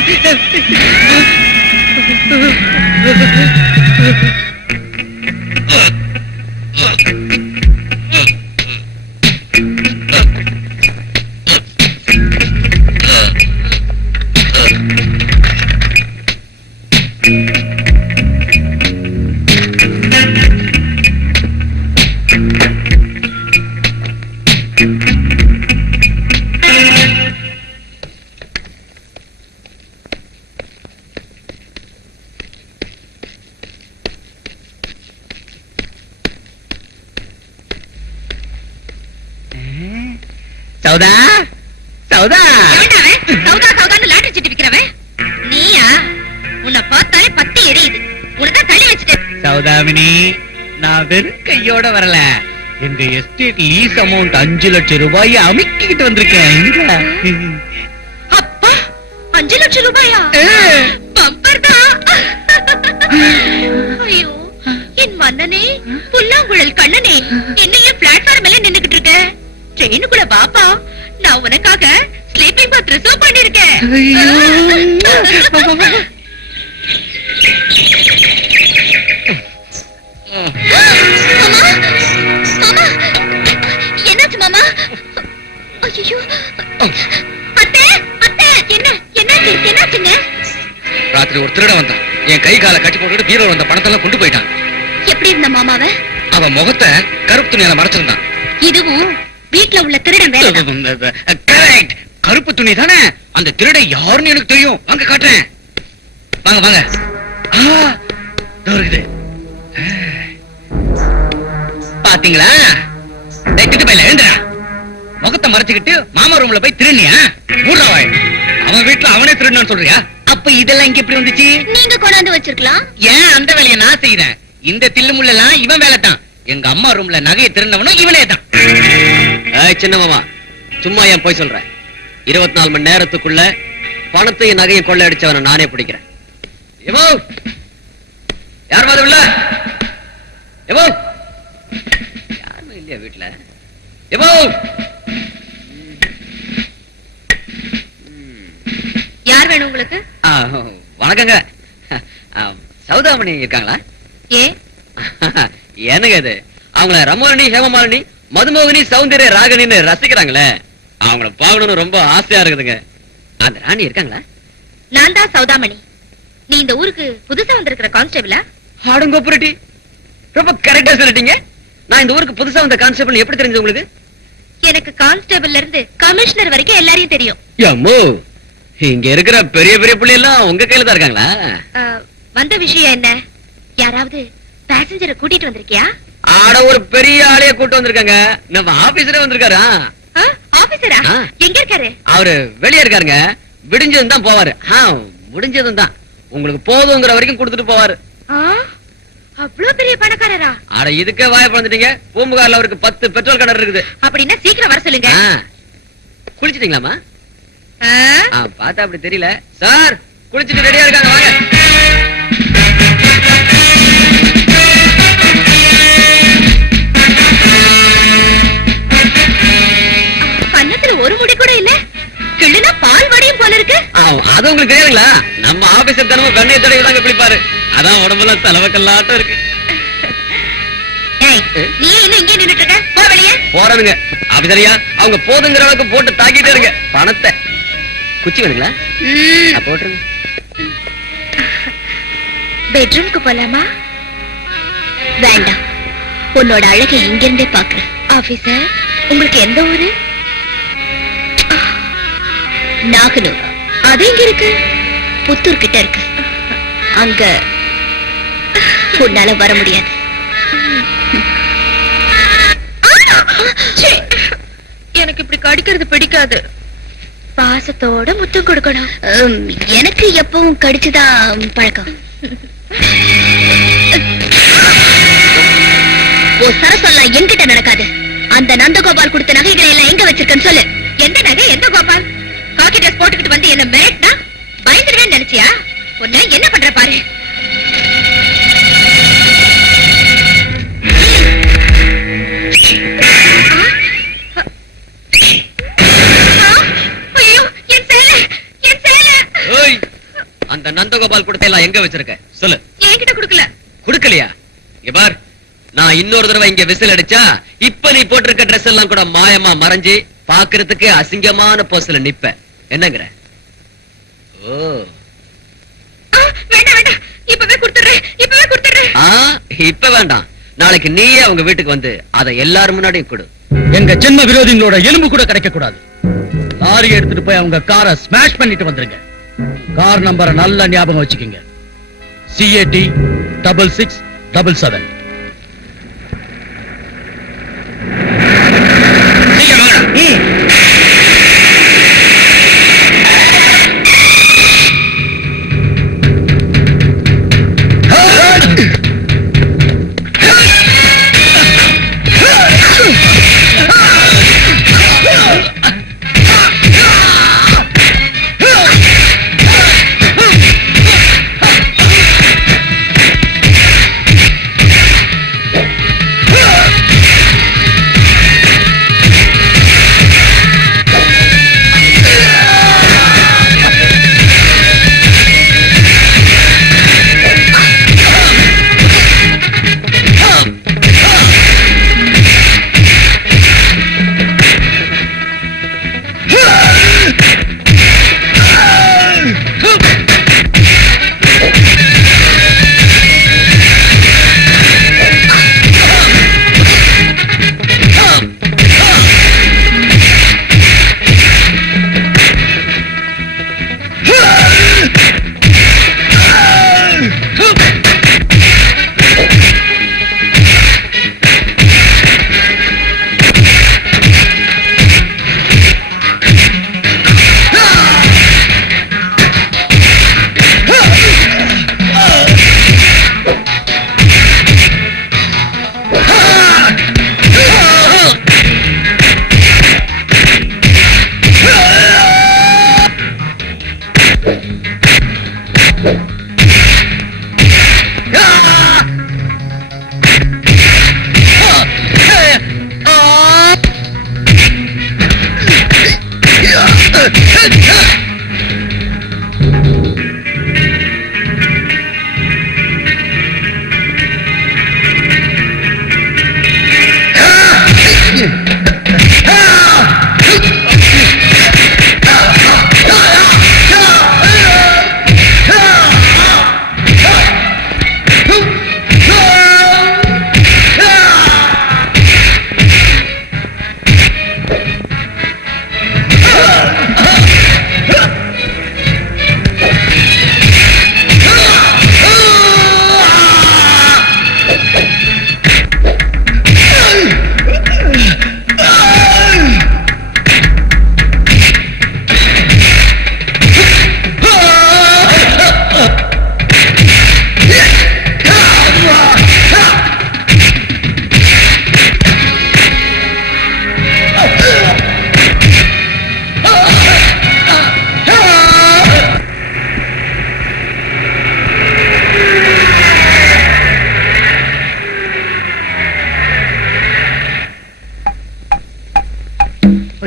சௌதா சௌதா சௌதா சௌதான்னு லாட்டரி சீட்டு விக்கிறவன் நீயா? உன்னை பார்த்தாலே பத்தி எரியுது. உனதான் தள்ளி வச்சுட்டேன். சௌதாமினி, நான் வெறும் கையோட வரல. எங்க எஸ்டேட் லீஸ் அமௌண்ட் 5 லட்சம் ரூபாயை அமுக்கிக்கிட்டு வந்திருக்கேன். அப்பா 5 லட்சம் ரூபாயா? பம்பர் தான். ஐயோ என் மன்னனே, புல்லாங்குழல் கண்ணனே, என்னையே பிளாட்ஃபார்ம் மேல நின்னுகிட்டு இருக்க. ட்ரெயினுக்குள்ள வாப்பா, நான் உனக்காக ஸ்லீப்பிங் பாத் ரிசர்வ் பண்ணிருக்கேன். மாமா, என்னாச்சு மாமா? ஐயோ அத்தை, அத்தை, என்னாச்சுங்க? ராத்திரி ஒரு திருட வந்தான். என் கை காலை கட்டி போட்டுட்டு பீரோல வந்த பணத்தெல்லாம் கொண்டு போயிட்டான். எப்படி இருந்த மாமாவ? அவன் முகத்தை கருப்பு துணியால மறைச்சிருந்தான். இதுவும் வீட்ல உள்ள திருடன் வேலை. கரெக்ட், கருப்பு துணி தானே. அந்த திருடை யாருன்னு எனக்கு தெரியும். வாங்க காட்டுறேன். வாங்க வாங்க. இருக்குது. பாத்தீங்களா? கிட்டு பையில எழுந்துடா. முகத்தை மறைச்சுக்கிட்டு மாமா ரூம்ல போய் திருநியா? மூடுறாவாய். அவன் வீட்டுல அவனே திருடன்னு சொல்றியா? அப்ப இதெல்லாம் இங்க எப்படி வந்துச்சு? நீங்க கொண்டாந்து வச்சிருக்கலாம். ஏன் அந்த வேலையை நான் செய்யறேன்? இந்த தில்லு முள்ளெல்லாம் இவன் வேலை தான். எங்க அம்மா ரூம்ல நகையை திருநவனும் இவனே தான். சின்ன மாமா, சும்மா ஏன் போய் சொல்றேன்? 24 மணி நேரத்துக்குள்ள பணத்தையும் நகையும் கொள்ளை அடிச்சவனை நானே பிடிக்கிறேன். எவோ யார் மாதிரி உள்ள? எவோ யாருமே இல்லையா வீட்டுல? எவோ யார் வேணும் உங்களுக்கு? வணக்கங்க. சௌதாமணி இருக்காங்களா? ஏ என்னங்க இது? அவங்கள ரமோரணி, ஹேமமாலினி, மதுமோகினி, சௌந்தர்ய ராகனின்னு ரசிக்கிறாங்களே, அவங்கள பாக்கணும்னு ரொம்ப ஆசையா இருக்குதுங்க. அந்த ராணி இருக்காங்களா? நான் தான் சௌதாமணி. நீ இந்த ஊருக்கு புதுசா வந்திருக்கிற கான்ஸ்டபிளா? ஆடுங்கோபுரட்டி, ரொம்ப கரெக்டா சொல்லிட்டீங்க. நான் இந்த ஊருக்கு புதுசா வந்த கான்ஸ்டபிள் எப்படி தெரிஞ்சது உங்களுக்கு? எனக்கு கான்ஸ்டபிள்ல இருந்து கமிஷனர் வரைக்கும் எல்லாரையும் தெரியும். அம்மோ, இங்க இருக்கிற பெரிய பெரிய பிள்ளை எல்லாம் உங்க கையில தான் இருக்காங்களா? வந்த விஷயம் என்ன? யாராவது பேசஞ்சரை கூட்டிட்டு வந்திருக்கியா? ஆட ஒரு பெரிய ஆளைய கூட்டு வந்திருக்காங்க. நம்ம ஆபீசரே வந்திருக்காரா? ஆபீசரா? எங்க இருக்காரு? அவரு வெளியே இருக்காருங்க. விடிஞ்சதும் தான் போவாரு. முடிஞ்சதும் தான். உங்களுக்கு போதுங்கிற வரைக்கும் கொடுத்துட்டு போவாரு. அவ்வளவு பெரிய பணக்காரரா? ஆட இதுக்கே வாய பழந்துட்டீங்க. பூம்புகார்ல அவருக்கு 10 பெட்ரோல் கிணறு இருக்குது. அப்படின்னா சீக்கிரம் வர சொல்லுங்க. குளிச்சிட்டீங்களாமா? பார்த்தா அப்படி தெரியல. சார், குளிச்சிட்டு ரெடியா இருக்காங்க, வாங்க. கன்னத்துல ஒரு முடி கூட இல்ல. கிள்ளுனா பால் வடியும் போல இருக்கு. அது உங்களுக்கு தெரியாதுங்களா? நம்ம ஆபீசர் தினமும் வெண்ணெய் தடவை தாங்க குளிப்பாரு. அதான் உடம்புல செலவக்கல்லாட்டம் இருக்கு. நீ என்ன இங்கே நின்னுட்டு இருக்க? போ வெளியே. போறதுங்க. ஆபீசரியா, அவங்க போதுங்கிற அளவுக்கு போட்டு தாக்கிட்டே இருங்க பணத்தை. குச்சி வேணுங்களா? போட்டுருங்க. பெட்ரூம்க்கு போலாமா? வேண்டாம், உன்னோட அழகை இங்கிருந்தே பாக்குறேன். ஆபீசர், உங்களுக்கு எந்த ஊரு? நாகனூர். அது எங்க இருக்கு? புத்தூர் கிட்ட இருக்கு. அங்க உன்னால வர முடியாது. எனக்கு இப்படி கடிக்கிறது பிடிக்காது. பாசத்தோட முத்தம் கொடுக்கணும். எனக்கு எப்பவும் கடிச்சுதான் பழக்கம். சரசொல்லாம் என்கிட்ட நடக்காது. அந்த நந்தகோபால் கொடுத்த நகைகளை எல்லாம் எங்க வச்சிருக்கேன்னு சொல்லு. எந்த நகை? எந்த கோபால்? காக்கி ட்ரெஸ் போட்டுக்கிட்டு வந்து என்ன மிரட்டினா பயந்துருவேன்னு நினைச்சியா? உன்ன என்ன பண்ற பாரு. ராஜகோபால் கொடுத்த எல்லாம் எங்க வச்சிருக்க சொல்லு. என்கிட்ட கொடுக்கல. குடுக்கலையா? இங்க பார், நான் இன்னொரு தடவை இங்க விசில் அடிச்சா இப்ப நீ போட்டிருக்க Dress எல்லாம் கூட மாயமா மறைஞ்சு பாக்குறதுக்கு அசிங்கமான போஸ்ல நிப்ப. என்னங்கற? ஓ, வேண்டாம் வேண்டாம், இப்பவே கொடுத்துறேன், இப்பவே கொடுத்துறேன். இப்ப வேண்டாம், நாளைக்கு நீயே அவங்க வீட்டுக்கு வந்து அதை எல்லாரும் முன்னாடியும் கொடு. எங்க ஜென்ம விரோதிகளோட எலும்பு கூட கிடைக்க கூடாது. லாரி எடுத்துட்டு போய் அவங்க காரை ஸ்மாஷ் பண்ணிட்டு வந்துருங்க. கார் நம்பரை நல்ல ஞாபகம் வச்சுக்கோங்க. CAT 6677.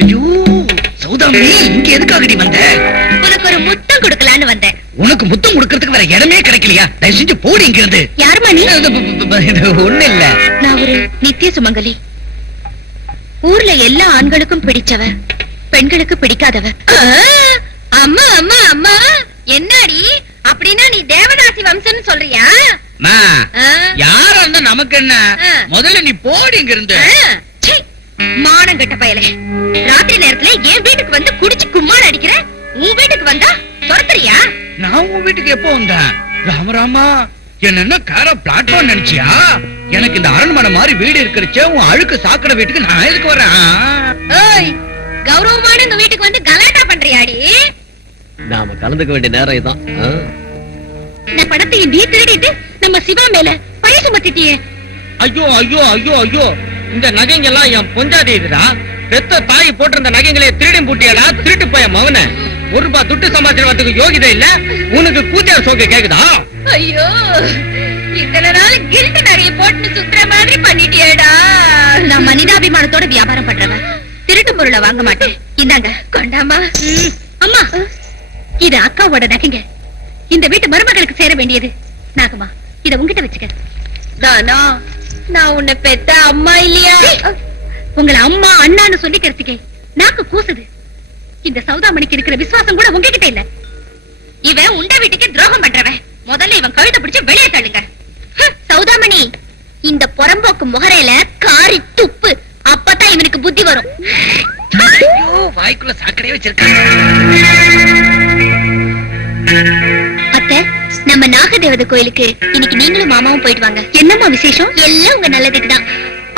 ஐயோ சௌதாமி, இங்க எதுக்காகடி வந்த? உனக்கு ஒரு முத்தம் கொடுக்கலான்னு வந்தேன். உனக்கு முத்தம் கொடுக்கறதுக்கு வேற இடமே கிடைக்கலையா? தயவு செஞ்சு போடி இங்க இருந்து. யாருமா நீ? ஒண்ணு இல்ல, நான் ஒரு நித்திய சுமங்கலி. ஊர்ல எல்லா ஆண்களுக்கும் பிடிச்சவ, பெண்களுக்கு பிடிக்காதவ. அம்மா அம்மா அம்மா, என்னடி அப்படின்னா நீ தேவதாசி வம்சம்னு சொல்றியா? யாரா இருந்தா நமக்கு என்ன? முதல்ல நீ போடி இங்க இருந்து. மானம் கெட்ட பயலே, ராத்திரி நேரத்துல என் வீட்டுக்கு வந்து குடிச்சு கும்மாள் அடிக்கிற. உன் வீட்டுக்கு வந்தா துரத்துறியா? நான் உன் வீட்டுக்கு எப்போ வந்தேன்? ராமராமா, என்ன கார பிளாட்ஃபார்ம் நினைச்சியா? எனக்கு இந்த அரண்மனை மாதிரி வீடு இருக்கிறச்சே உன் அழுக்கு சாக்கடை வீட்டுக்கு நான் எதுக்கு வரேன்? ஓய், கௌரவமான உங்க வீட்டுக்கு வந்து கலாட்டா பண்றியாடி? நாம கலந்துக்க வேண்டிய நேரம் இதான். இந்த பணத்தை நீ திருடிட்டு நம்ம சிவா மேல பழி சுமத்திட்டியே. ஐயோ ஐயோ ஐயோ ஐயோ, இந்த நகைங்க எல்லாம் என் பொஞ்சாதி இதுடா. பெத்த தாய் போட்டிருந்த நகைங்களே திருடி பூட்டியாடா. திருட்டு போய மவன ₹1 துட்டு சம்பாதிக்கிறதுக்கு யோகிதை இல்ல உனக்கு. கூத்தியார் சோக்கு கேக்குதா? ஐயோ, இத்தனை நாள் கில்ட் நகையை போட்டு சுத்துற மாதிரி பண்ணிட்டியேடா. நான் மனிதாபிமானத்தோட வியாபாரம் பண்றவன், திருட்டு பொருளை வாங்க மாட்டேன். இந்தாங்க கொண்டாமா. அம்மா, இது அக்காவோட நகைங்க. இந்த வீட்டு மருமகளுக்கு சேர வேண்டியது. நாகமா, இத உங்ககிட்ட வச்சுக்க. தானா, நான் உன்னை பெத்த அம்மா இல்லையா? உங்களை அம்மா அண்ணான்னு சொல்லிக்கிறதுக்கே நாக்கு கூசுது. இந்த சௌதாமணிக்கு இருக்கிற விசுவாசம் கூட உங்ககிட்ட இல்ல. இவன் உண்ட வீட்டுக்கு துரோகம் பண்றவன். முதல்ல இவன் கழுத்தை பிடிச்சு வெளியே தள்ளுங்க. சௌதாமணி, இந்த புறம்போக்கு முகரையில காரி துப்பு. அப்பதான் இவனுக்கு புத்தி வரும். வாய்க்குள்ள சாக்கடையே வச்சிருக்காங்க. அத்தை, நம்ம நாகதேவதை கோயிலுக்கு இன்னைக்கு நீங்களும் மாமாவும் போயிட்டு வாங்க. என்னம்மா விசேஷம்? எல்லாம் உங்க நல்லதுக்கு தான்.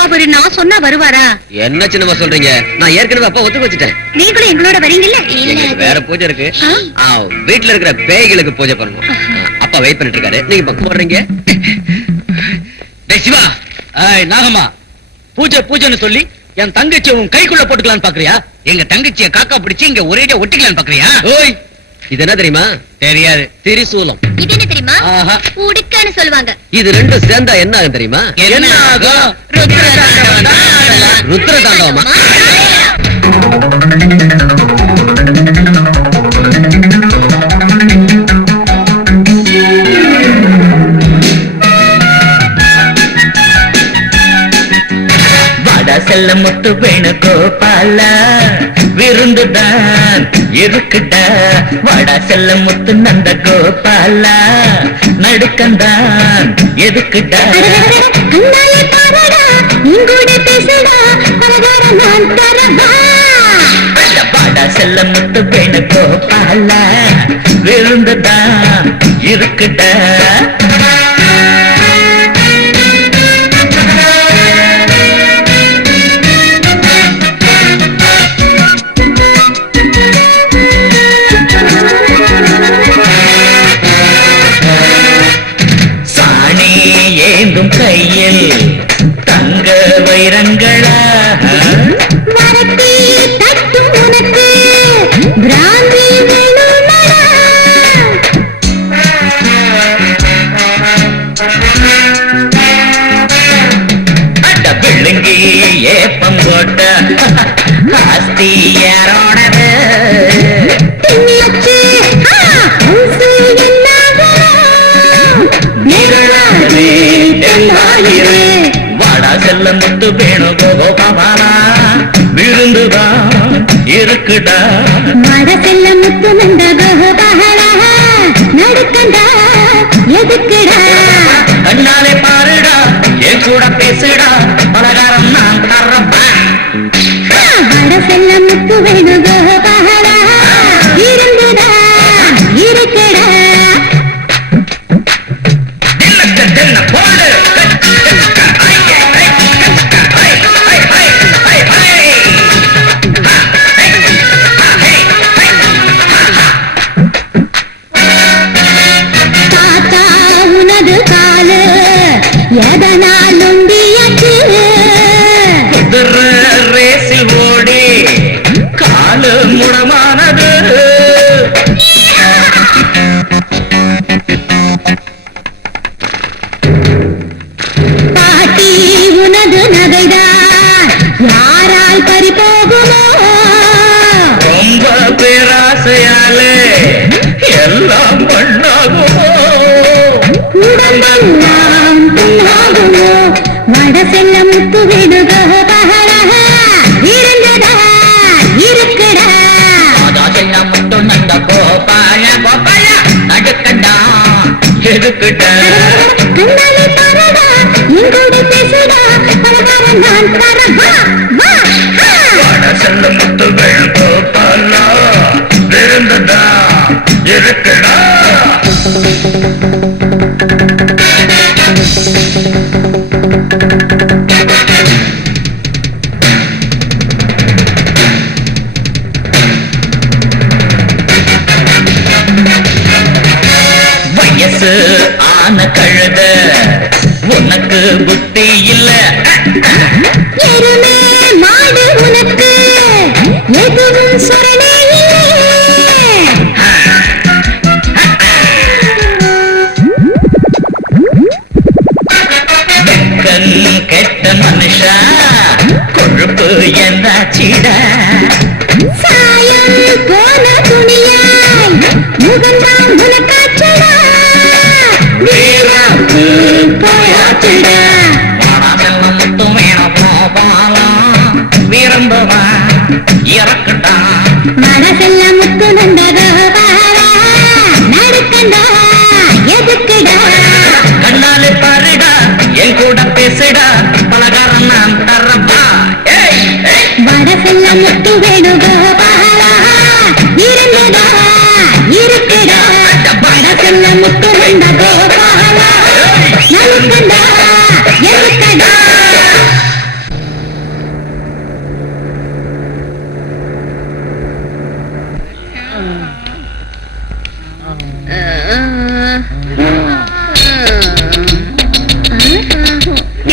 அவரு நான் சொன்னா வருவாரா? என்ன சின்னமா சொல்றீங்க? நான் ஏற்கனவே அப்பா ஒத்துக்க வச்சுட்டேன். நீங்களும் எங்களோட வரீங்கல்ல? எங்களுக்கு வேற பூஜை இருக்கு. வீட்டுல இருக்கிற பேய்களுக்கு பூஜை பண்ணணும். அப்பா வெயிட் பண்ணிட்டு இருக்காரு. நீங்க பக்கம் போடுறீங்க. சிவா, நாகம்மா, பூஜை பூஜைன்னு சொல்லி என் தங்கச்சி உன் கைக்குள்ள போட்டுக்கலான்னு பாக்குறியா? எங்க தங்கச்சிய காக்கா பிடிச்சு இங்க ஒரேடியா ஒட்டிக்கலான்னு பாக்குறியா? ஓய், இது என்ன தெரியுமா? தெரியாது. திரிசூலம். இது என்ன தெரியுமா? ஆஹா. உடுக்கான்னு சொல்லுவாங்க. இது ரெண்டும் சேர்ந்தா என்ன ஆகும் தெரியுமா? என்ன ஆகும்? ருத்ர தாண்டவமா? செல்ல முத்து வேணு கோபால விருந்துதான் இருக்குடா. வாடா செல்ல முத்து நந்த கோபால நடுக்கந்தான் எதுக்குடா. வாடா செல்ல முத்து வேணு கோபால விருந்துதான் இருக்குடா. கையில் தங்க வைரங்களா மரத்தி தட்டும் உனக்கு பிராந்தி வேணுமடா. அட விழுங்கி ஏப்பங்கோட்ட ஆஸ்தி யாரோடது வாடா செல்ல முத்து வேணு கோபாலா விருந்துதான் இருக்குடா. வாட செல்ல முத்து நந்த கோபாலா நடுக்கண்டா எதுக்குடா. கண்ணாலே பாருடா, என் கூட பேசுடா, பலகாரம் நான் தரப்பா. வாட செல்ல முத்து வேணு கோபாலா இருந்துடா இருக்குடா. ரேசில் ஓடி காலு முடமானது. பாட்டி உனது நகைதான் யாரால் பறி போகுமோ. ரொம்ப பேராசையாலே எல்லாம் பண்ணாகுமோ. உடம்பெல்லாம் புண்ணாகுமோ. வட செல்ல முத்து விடு கோபாலா இருந்ததா இருக்குடா. செல்ல முத்து நந்த கோபால கோபால நடுக்கண்டா எதுக்குடா. கண்ணாலே பாருடா, எங்கூட பேசுடா, பலகாரம் நான் தரவா. வட செல்ல முத்து விடு கோபாலா இருந்ததா இருக்குடா. வயசு ஆன கழுத உனக்கு புத்தி இல்ல. எருமே மாடு உனக்கு எதுவும் சொரணே கெட்ட மனுஷா கொழுப்பு எந்தாச்சிட. சாயம் போன துணியாய் முகந்தான் உனக்காச்சடா. இருக்குடா வாடாசெல்லம் முத்து வேணும் கோபாலம் விரும்புவா இறக்குடா மனசெல்லாம் முத்து நந்த கோபாலா நடக்கண்டா எதுக்குடா கண்ணாலே பாருடா என் கூட பேசுடா பலகாரம் நான் தரப்பா வடசெல்லம் முத்து வேணும் கோபாலா இருந்ததா இருக்குடா வடசெல்லம் முத்து நந்த கோபாலா நடக்கண்டா எதுக்குடா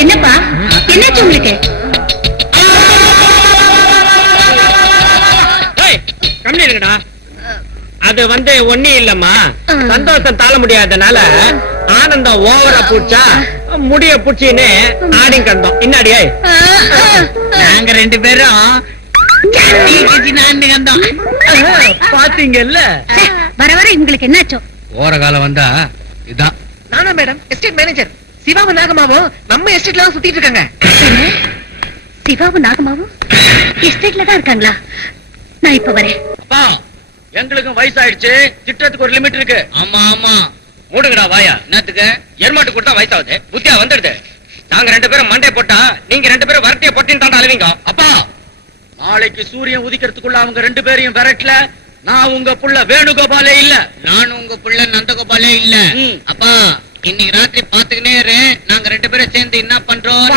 என்னப்பா என்னாச்சு உங்களுக்கு கம்மி இருக்குடா அது ஒண்ணு இல்லம்மா சந்தோஷம் தாழ முடியாதனால ஆனந்தம் ஓவரா பூச்சா முடிய பூச்சின்னு ஆடி கண்டோம் இன்னாடியே நாங்க ரெண்டு பேரும் பாத்தீங்கல்ல வர வர உங்களுக்கு என்னாச்சோ ஓர காலம் வந்தா இதான். நானா மேடம் எஸ்டேட் மேனேஜர் சிவாவும் நாகமாவும் நம்ம எஸ்டேட்ல தான் சுத்திட்டு இருக்காங்க. சிவாவும் நாகமாவும் எஸ்டேட்ல தான் இருக்காங்களா? நான் இப்ப வரேன். அப்பா எங்களுக்கும் வயசாயிடுச்சு, திட்டத்துக்கு ஒரு லிமிட் இருக்கு. ஆமா ஆமா மூடுங்கடா வாயா. என்னத்துக்கு? எருமாட்டு கொடுத்தா வயசாகுது, புத்தியா வந்துடுது. நாங்க ரெண்டு பேரும் மண்டை போட்டா நீங்க ரெண்டு பேரும் வரட்டிய பொட்டின்னு தான் அழுவீங்க. அப்பா நாளைக்கு சூரியன் உதிக்கிறதுக்குள்ள அவங்க ரெண்டு பேரையும் விரட்டல நான் உங்க புள்ள வேணுகோபாலே இல்ல. நானும் உங்க புள்ள நந்தகோபாலே இல்ல. அப்பா இன்னைக்கு ராத்திரி பாத்துக்கினே இரு, நாங்க ரெண்டு பேரும் சேர்ந்து என்ன பண்றோம்.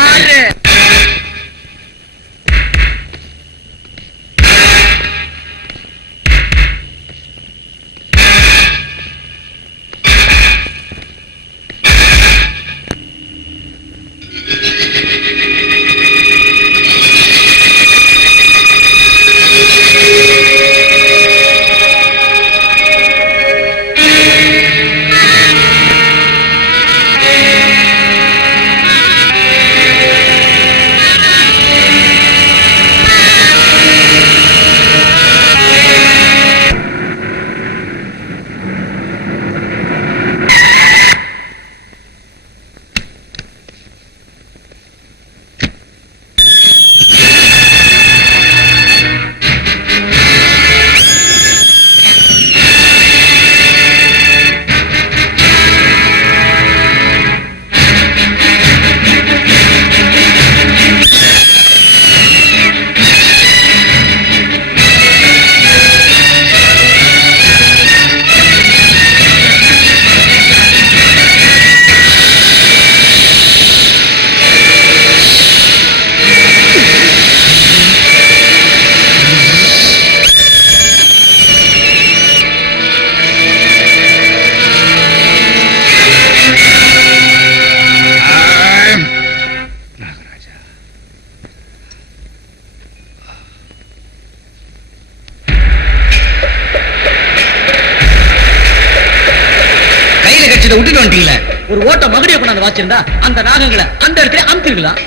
விட்டுட்டு வந்துட்டீங்களே, ஒரு ஓட்ட மகுடியை கொண்டாந்து வாச்சிருந்தா அந்த நாகங்களை அந்த இடத்துல அமுத்திருக்கலாம்.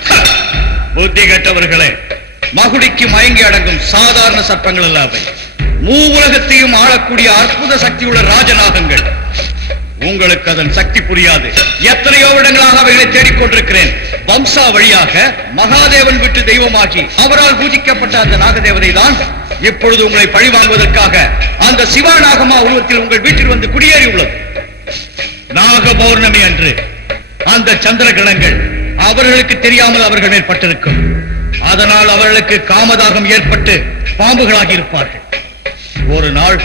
புத்தி கெட்டவர்களே, மகுடிக்கு மயங்கி அடங்கும் சாதாரண சர்ப்பங்கள் அல்லாவை மூவுலகத்தையும் ஆளக்கூடிய அற்புத சக்தியுள்ள ராஜநாகங்கள். உங்களுக்கு அதன் சக்தி புரியாது. எத்தனையோ இடங்களாக அவைகளை தேடிக்கொண்டிருக்கிறேன். வம்சா வழியாக மகாதேவன் விட்டு தெய்வமாகி அவரால் பூஜிக்கப்பட்ட அந்த நாகதேவதை தான் இப்பொழுது உங்களை பழிவாங்குவதற்காக அந்த சிவா நாகமா உருவத்தில் உங்கள் வீட்டில் வந்து குடியேறி உள்ளது. நாக பௌர்ணமி அன்று அந்த சந்திர கிரணங்கள் அவர்களுக்கு தெரியாமல் அவர்கள் மேல் பட்டிருக்கும். அதனால் அவர்களுக்கு காமதாகம் ஏற்பட்டு பாம்புகளாகி இருப்பார்கள். ஒரு நாள்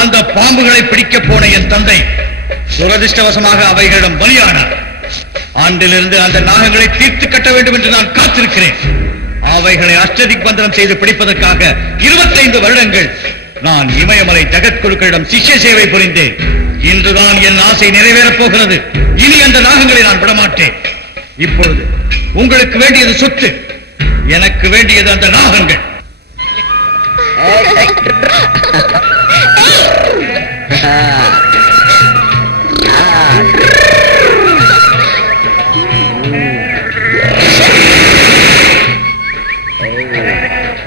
அந்த பாம்புகளை பிடிக்க போன என் தந்தை துரதிருஷ்டவசமாக அவைகளிடம் பலியானார். ஆண்டிலிருந்து அந்த நாகங்களை தீர்த்து கட்ட வேண்டும் என்று நான் காத்திருக்கிறேன். அவைகளை அஷ்டதிக் பந்தனம் செய்து பிடிப்பதற்காக 25 வருடங்கள் நான் இமயமலை ஜகத்குருக்களிடம் சிஷ்ய சேவை புரிந்தேன். இன்றுதான் என் ஆசை நிறைவேறப் போகிறது. இனி அந்த நாகங்களை நான் விடமாட்டேன். இப்பொழுது உங்களுக்கு வேண்டியது சொத்து, எனக்கு வேண்டியது அந்த நாகங்கள்.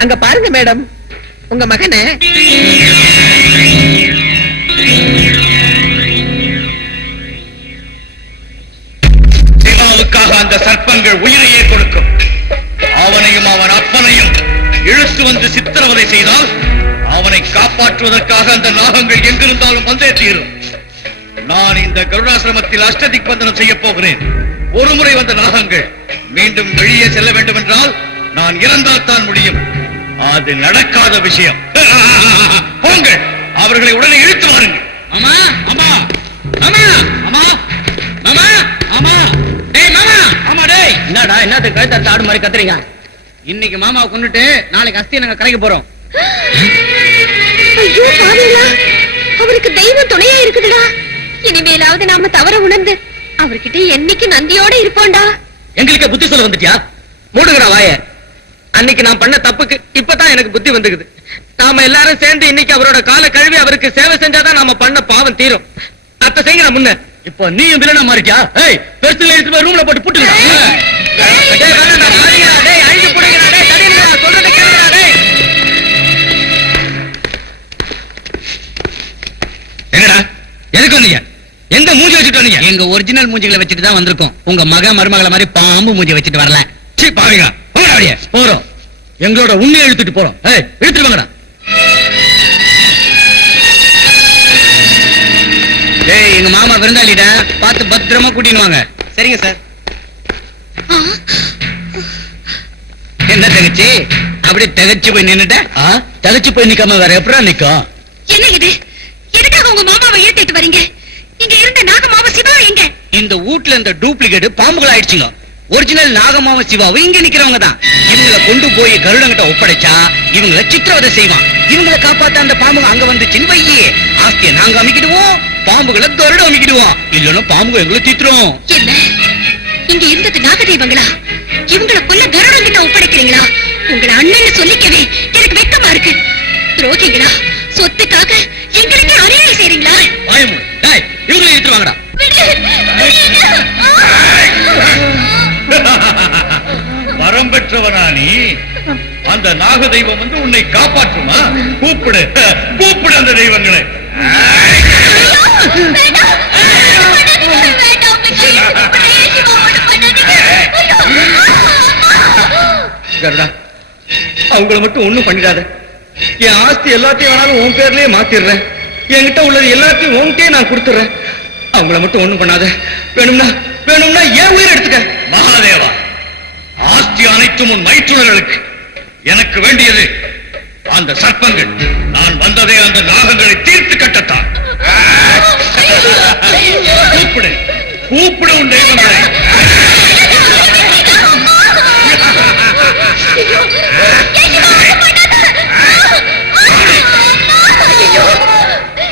அங்க பாருங்க மேடம், உங்க மகனை சிவாவுக்காக அந்த சர்ப்பங்கள் உயிரையே கொடுக்கும். அவனையும் அவன் அப்பனையும் இழுத்து வந்து சித்திரவதை செய்தால் அவனை காப்பாற்றுவதற்காக அந்த நாகங்கள் எங்கிருந்தாலும் வந்தே தீரும். நான் இந்த கருடாசிரமத்தில் அஷ்டதிக்பந்தனம் செய்ய போகிறேன். ஒருமுறை வந்த நாகங்கள் மீண்டும் வெளியே செல்ல வேண்டும் என்றால் நான் இறந்தால் தான் முடியும். அது நடக்காத விஷயம். போங்கள், அவர்களை உடனே இழுத்து வாருங்கள். மாமா மாமா மாமா மாமா மாமா மாமா டேய் மாமா மாமா டேய் என்னடா என்னது கழுத்த ஆடு மாதிரி கத்துறீங்க? இன்னைக்கு மாமாவை கொண்டுட்டு நாளைக்கு அஸ்தி நாங்க கரைக்க போறோம். ஐயோ பாவிங்களா, அவருக்கு தெய்வம் துணையா இருக்குதுடா. இனிமேலாவது நாம தவற உணர்ந்து அவர்கிட்ட என்னைக்கு நந்தியோட இருப்போம்டா. எங்களுக்கு புத்தி சொல்ல வந்துட்டியா? மூடுங்கடா வாய. அன்னைக்கு நான் பண்ண தப்புக்கு இப்பதான் எனக்கு புத்தி வந்துக்குது. நாம எல்லாரும் சேர்ந்து இன்னைக்கு அவரோட காலை கழுவி அவருக்கு சேவை செஞ்சாதான் நாம பண்ண பாவம் தீரும். அத்த செய்யுங்க முன்ன. இப்போ நீயும் வில்லனா மாறிட்டியா? ஏய் பெருசுல எடுத்து போய் ரூம்ல போட்டு புட்டுங்க. என்னடா எதுக்கு வந்தீங்க? எந்த மூஞ்சி வச்சுட்டு வந்தீங்க? எங்க ஒரிஜினல் மூஞ்சிகளை வச்சுட்டு தான் வந்திருக்கோம். உங்க மக மருமகளை மாதிரி பாம்பு மூஞ்சி வச்சுட்டு வரல. சீ பாவிங்க, போங்கடா வெளிய. போறோம், எங்களோட உண்மையை இழுத்துட்டு போறோம். ஏய் இழுத்துட்டு வாங்கடா. டேய் எங்க மாமா விருந்தாளிட பார்த்து பத்திரமா கூட்டின்னு வாங்க. சரிங்க சார். என்ன தகச்சி அப்படியே தகச்சு போய் நின்னுட்ட? தகச்சு போய் நிக்காம வேற எப்படா நிக்கும்? என்ன இது? எதுக்காக உங்க மாமாவை ஏத்திட்டு வரீங்க? இங்க இருந்த நாகமாவ சிவா எங்க? இந்த வீட்ல இந்த டூப்ளிகேட் பாம்புகள் ஆயிடுச்சுங்க. ஒரிஜினல் நாகமாவ சிவாவும் இங்க நிக்கிறவங்க தான். இவங்களை கொண்டு போய் கருடங்கிட்ட ஒப்படைச்சா இவங்களை சித்திரவதை செய்வான். இவங்களை காப்பாத்த அந்த பாம்புங்க அங்க வந்து சின்வையே ஆஸ்தியை நாங்க அமைக்கிடுவோம், பாம்புகளை கருடம் அமைக்கிடுவோம். இல்லன்னா பாம்புங்க எங்களை திட்டுறோம். என்ன இங்க இருந்தது நாக தெய்வங்களா? இவங்களை கொல்ல கருடம் கிட்ட ஒப்படைக்கிறீங்களா? உங்களை அண்ணன்னு சொல்லிக்கவே எனக்கு வெக்கமா இருக்கு. துரோகிங்களா, சொத்துக்காக எங்களுக்கே அநியாயம் செய்றீங்களா? வாயமு டேய் இவங்களை இழுத்துட்டு வாங்கடா. வரம் பெற்றவனா நீ? அந்த நாக தெய்வம் வந்து உன்னை காப்பாற்றுமா? கூப்பிடு கூப்பிடு அந்த தெய்வங்களை. கருடா அவங்கள மட்டும் ஒண்ணும் பண்ணிடாத. என் ஆஸ்தி எல்லாத்தையும் வேணாலும் உன் பேர்லயே மாத்திடுறேன். என்கிட்ட உள்ளது எல்லாத்தையும் உன்கிட்டயே நான் கொடுத்துறேன். அவங்கள மட்டும் ஒண்ணும் பண்ணாத. வேணும்னா வேணும்னா ஏன் உயிர் எடுத்துக்க. மகாதேவா, ஆஸ்தி அனைத்தும் உன் மைத்துனர்களுக்கு. எனக்கு வேண்டியது அந்த சர்ப்பங்கள். நான் வந்ததே அந்த நாகங்களை தீர்த்து கட்டத்தான். கூப்பிடு கூப்பிடு உன் தெய்வங்களை.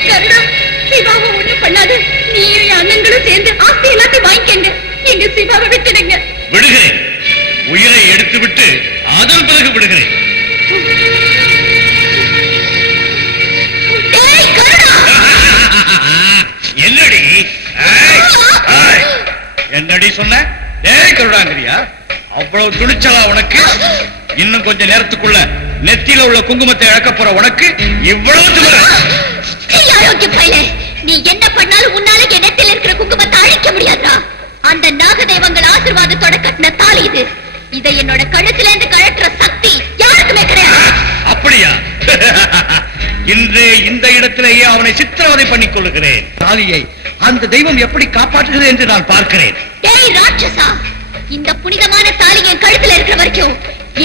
கருடம், சிவாவை ஒண்ணும் பண்ணாது. நீயும் என் அண்ணங்களும் சேர்ந்து ஆஸ்தி எல்லாத்தையும் வாங்கிக்கங்க. எங்க சிவாவை விட்டுடுங்க. விடுகிறேன். உயிரை எடுத்து விட்டு அதன் பிறகு விடுகிறேன். டேய் கருடா! என்னடி என்னடி சொன்ன? ஏய் கருடாங்கிறியா? அவ்வளவு துணிச்சலா உனக்கு? இன்னும் கொஞ்ச நேரத்துக்குள்ள நெத்தியில உள்ள குங்குமத்தை இழக்க போற உனக்கு இவ்வளவு திமிரு? ஆரோக்கிய பையனே, நீ என்ன பண்ணாலும் உன்னால என் நெத்தியில இருக்கிற குங்குமத்தை அழிக்க முடியாதா? அந்த நாக தெய்வங்கள் ஆசீர்வாதத்தோட கட்டின தாலி இது. இதை என்னோட கழுத்துல இருந்து கழற்ற சக்தி யாருக்குமே கிடையாது. அப்படியா? இன்றே இந்த இடத்திலேயே அவனை சித்திரவதை பண்ணிக் கொள்ளுகிறேன். தாலியை அந்த தெய்வம் எப்படி காப்பாற்றுகிறது என்று நான் பார்க்கிறேன். டேய் ராட்சசா, இந்த புனிதமான தாலி என் கழுத்துல இருக்கிற வரைக்கும்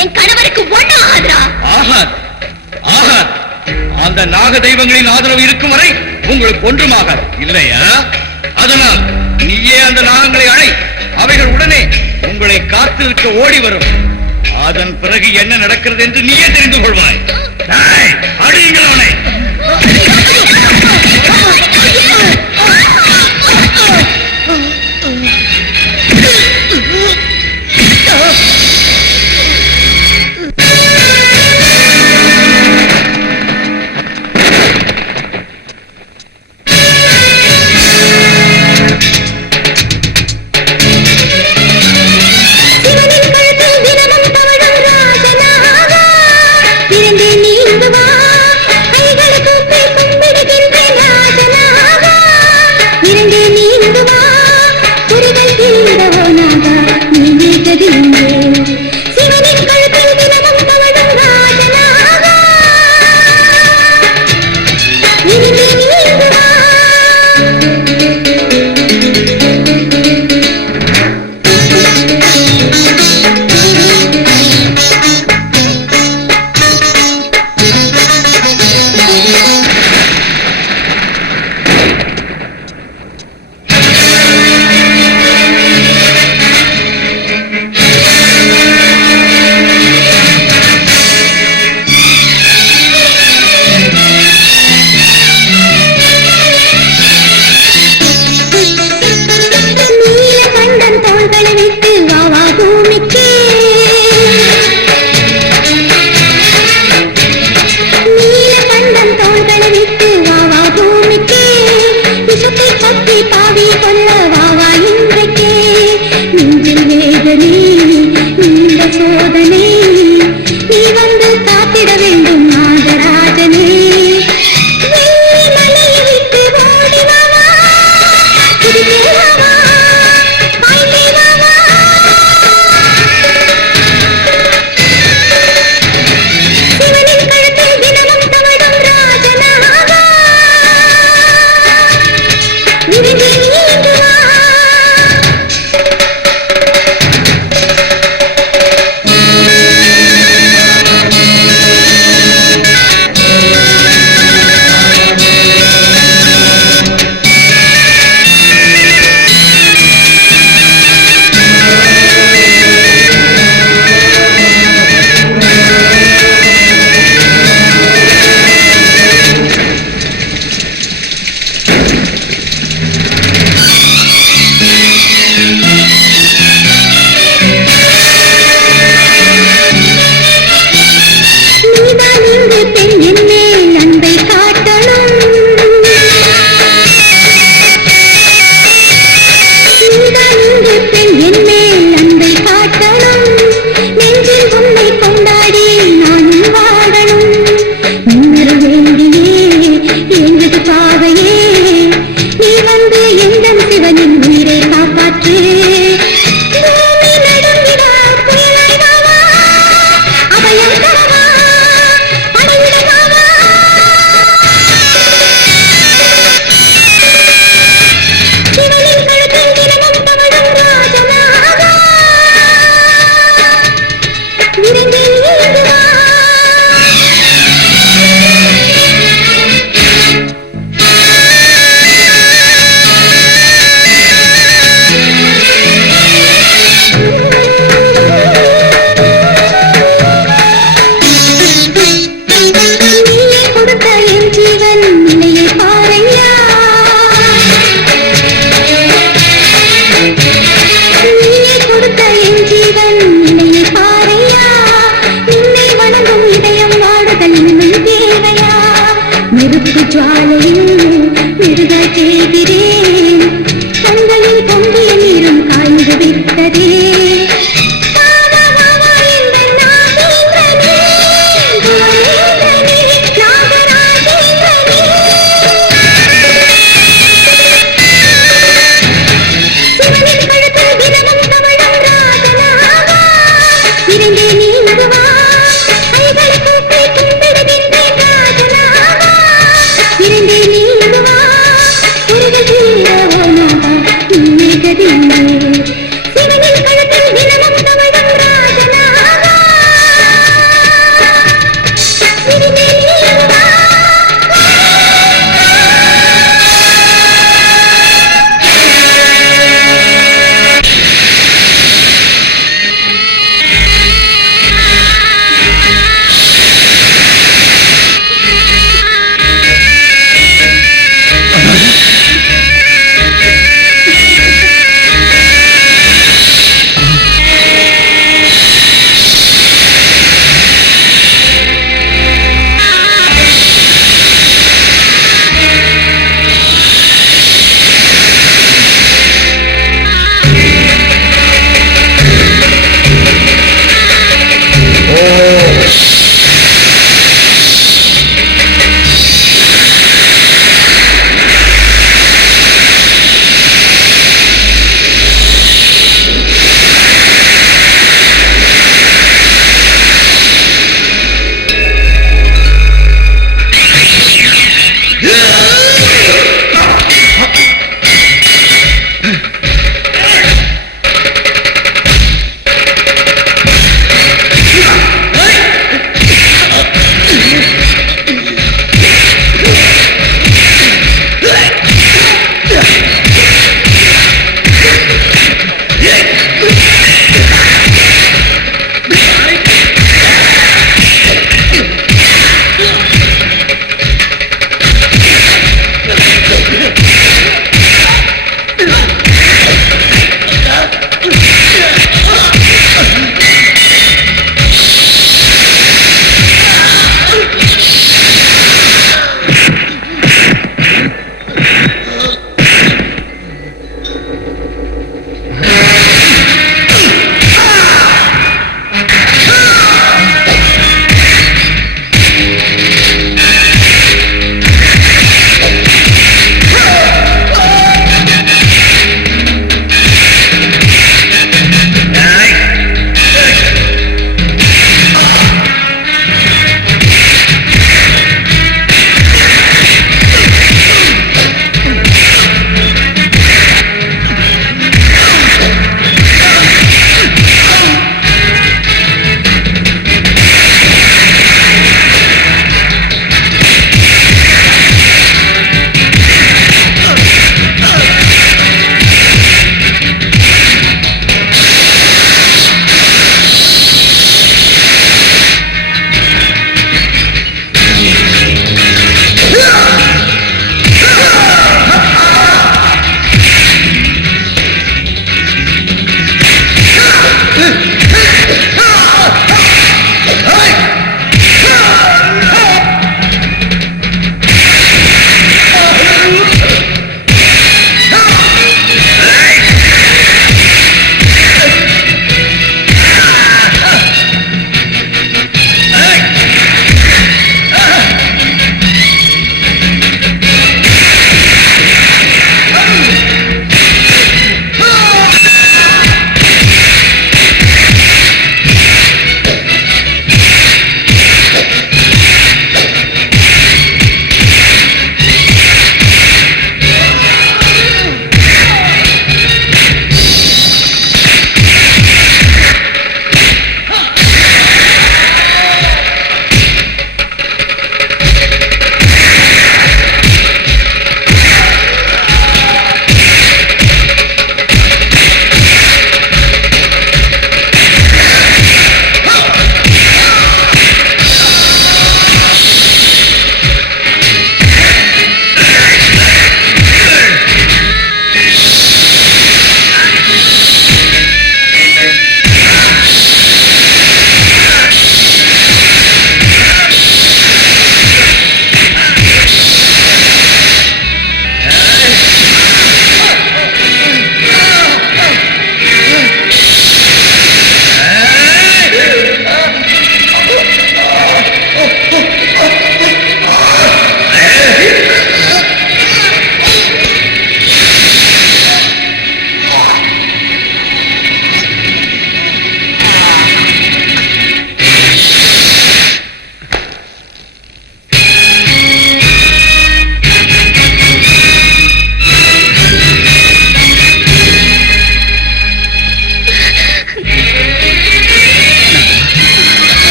என் கணவருக்கு ஒண்ணும் ஆகாதுடா. ஆகாது ஆகாது. அந்த நாக தெய்வங்களின் ஆதரவு இருக்கும் வரை உங்களுக்கு ஒன்றுமாகாது இல்லையா? அதனால் நீயே அந்த நாகங்களை அழை. அவைகள் உடனே உங்களை காத்திருக்க ஓடி வரும். அதன் பிறகு என்ன நடக்கிறது என்று நீயே தெரிந்து கொள்வாய். அடியுங்கள் அவனை.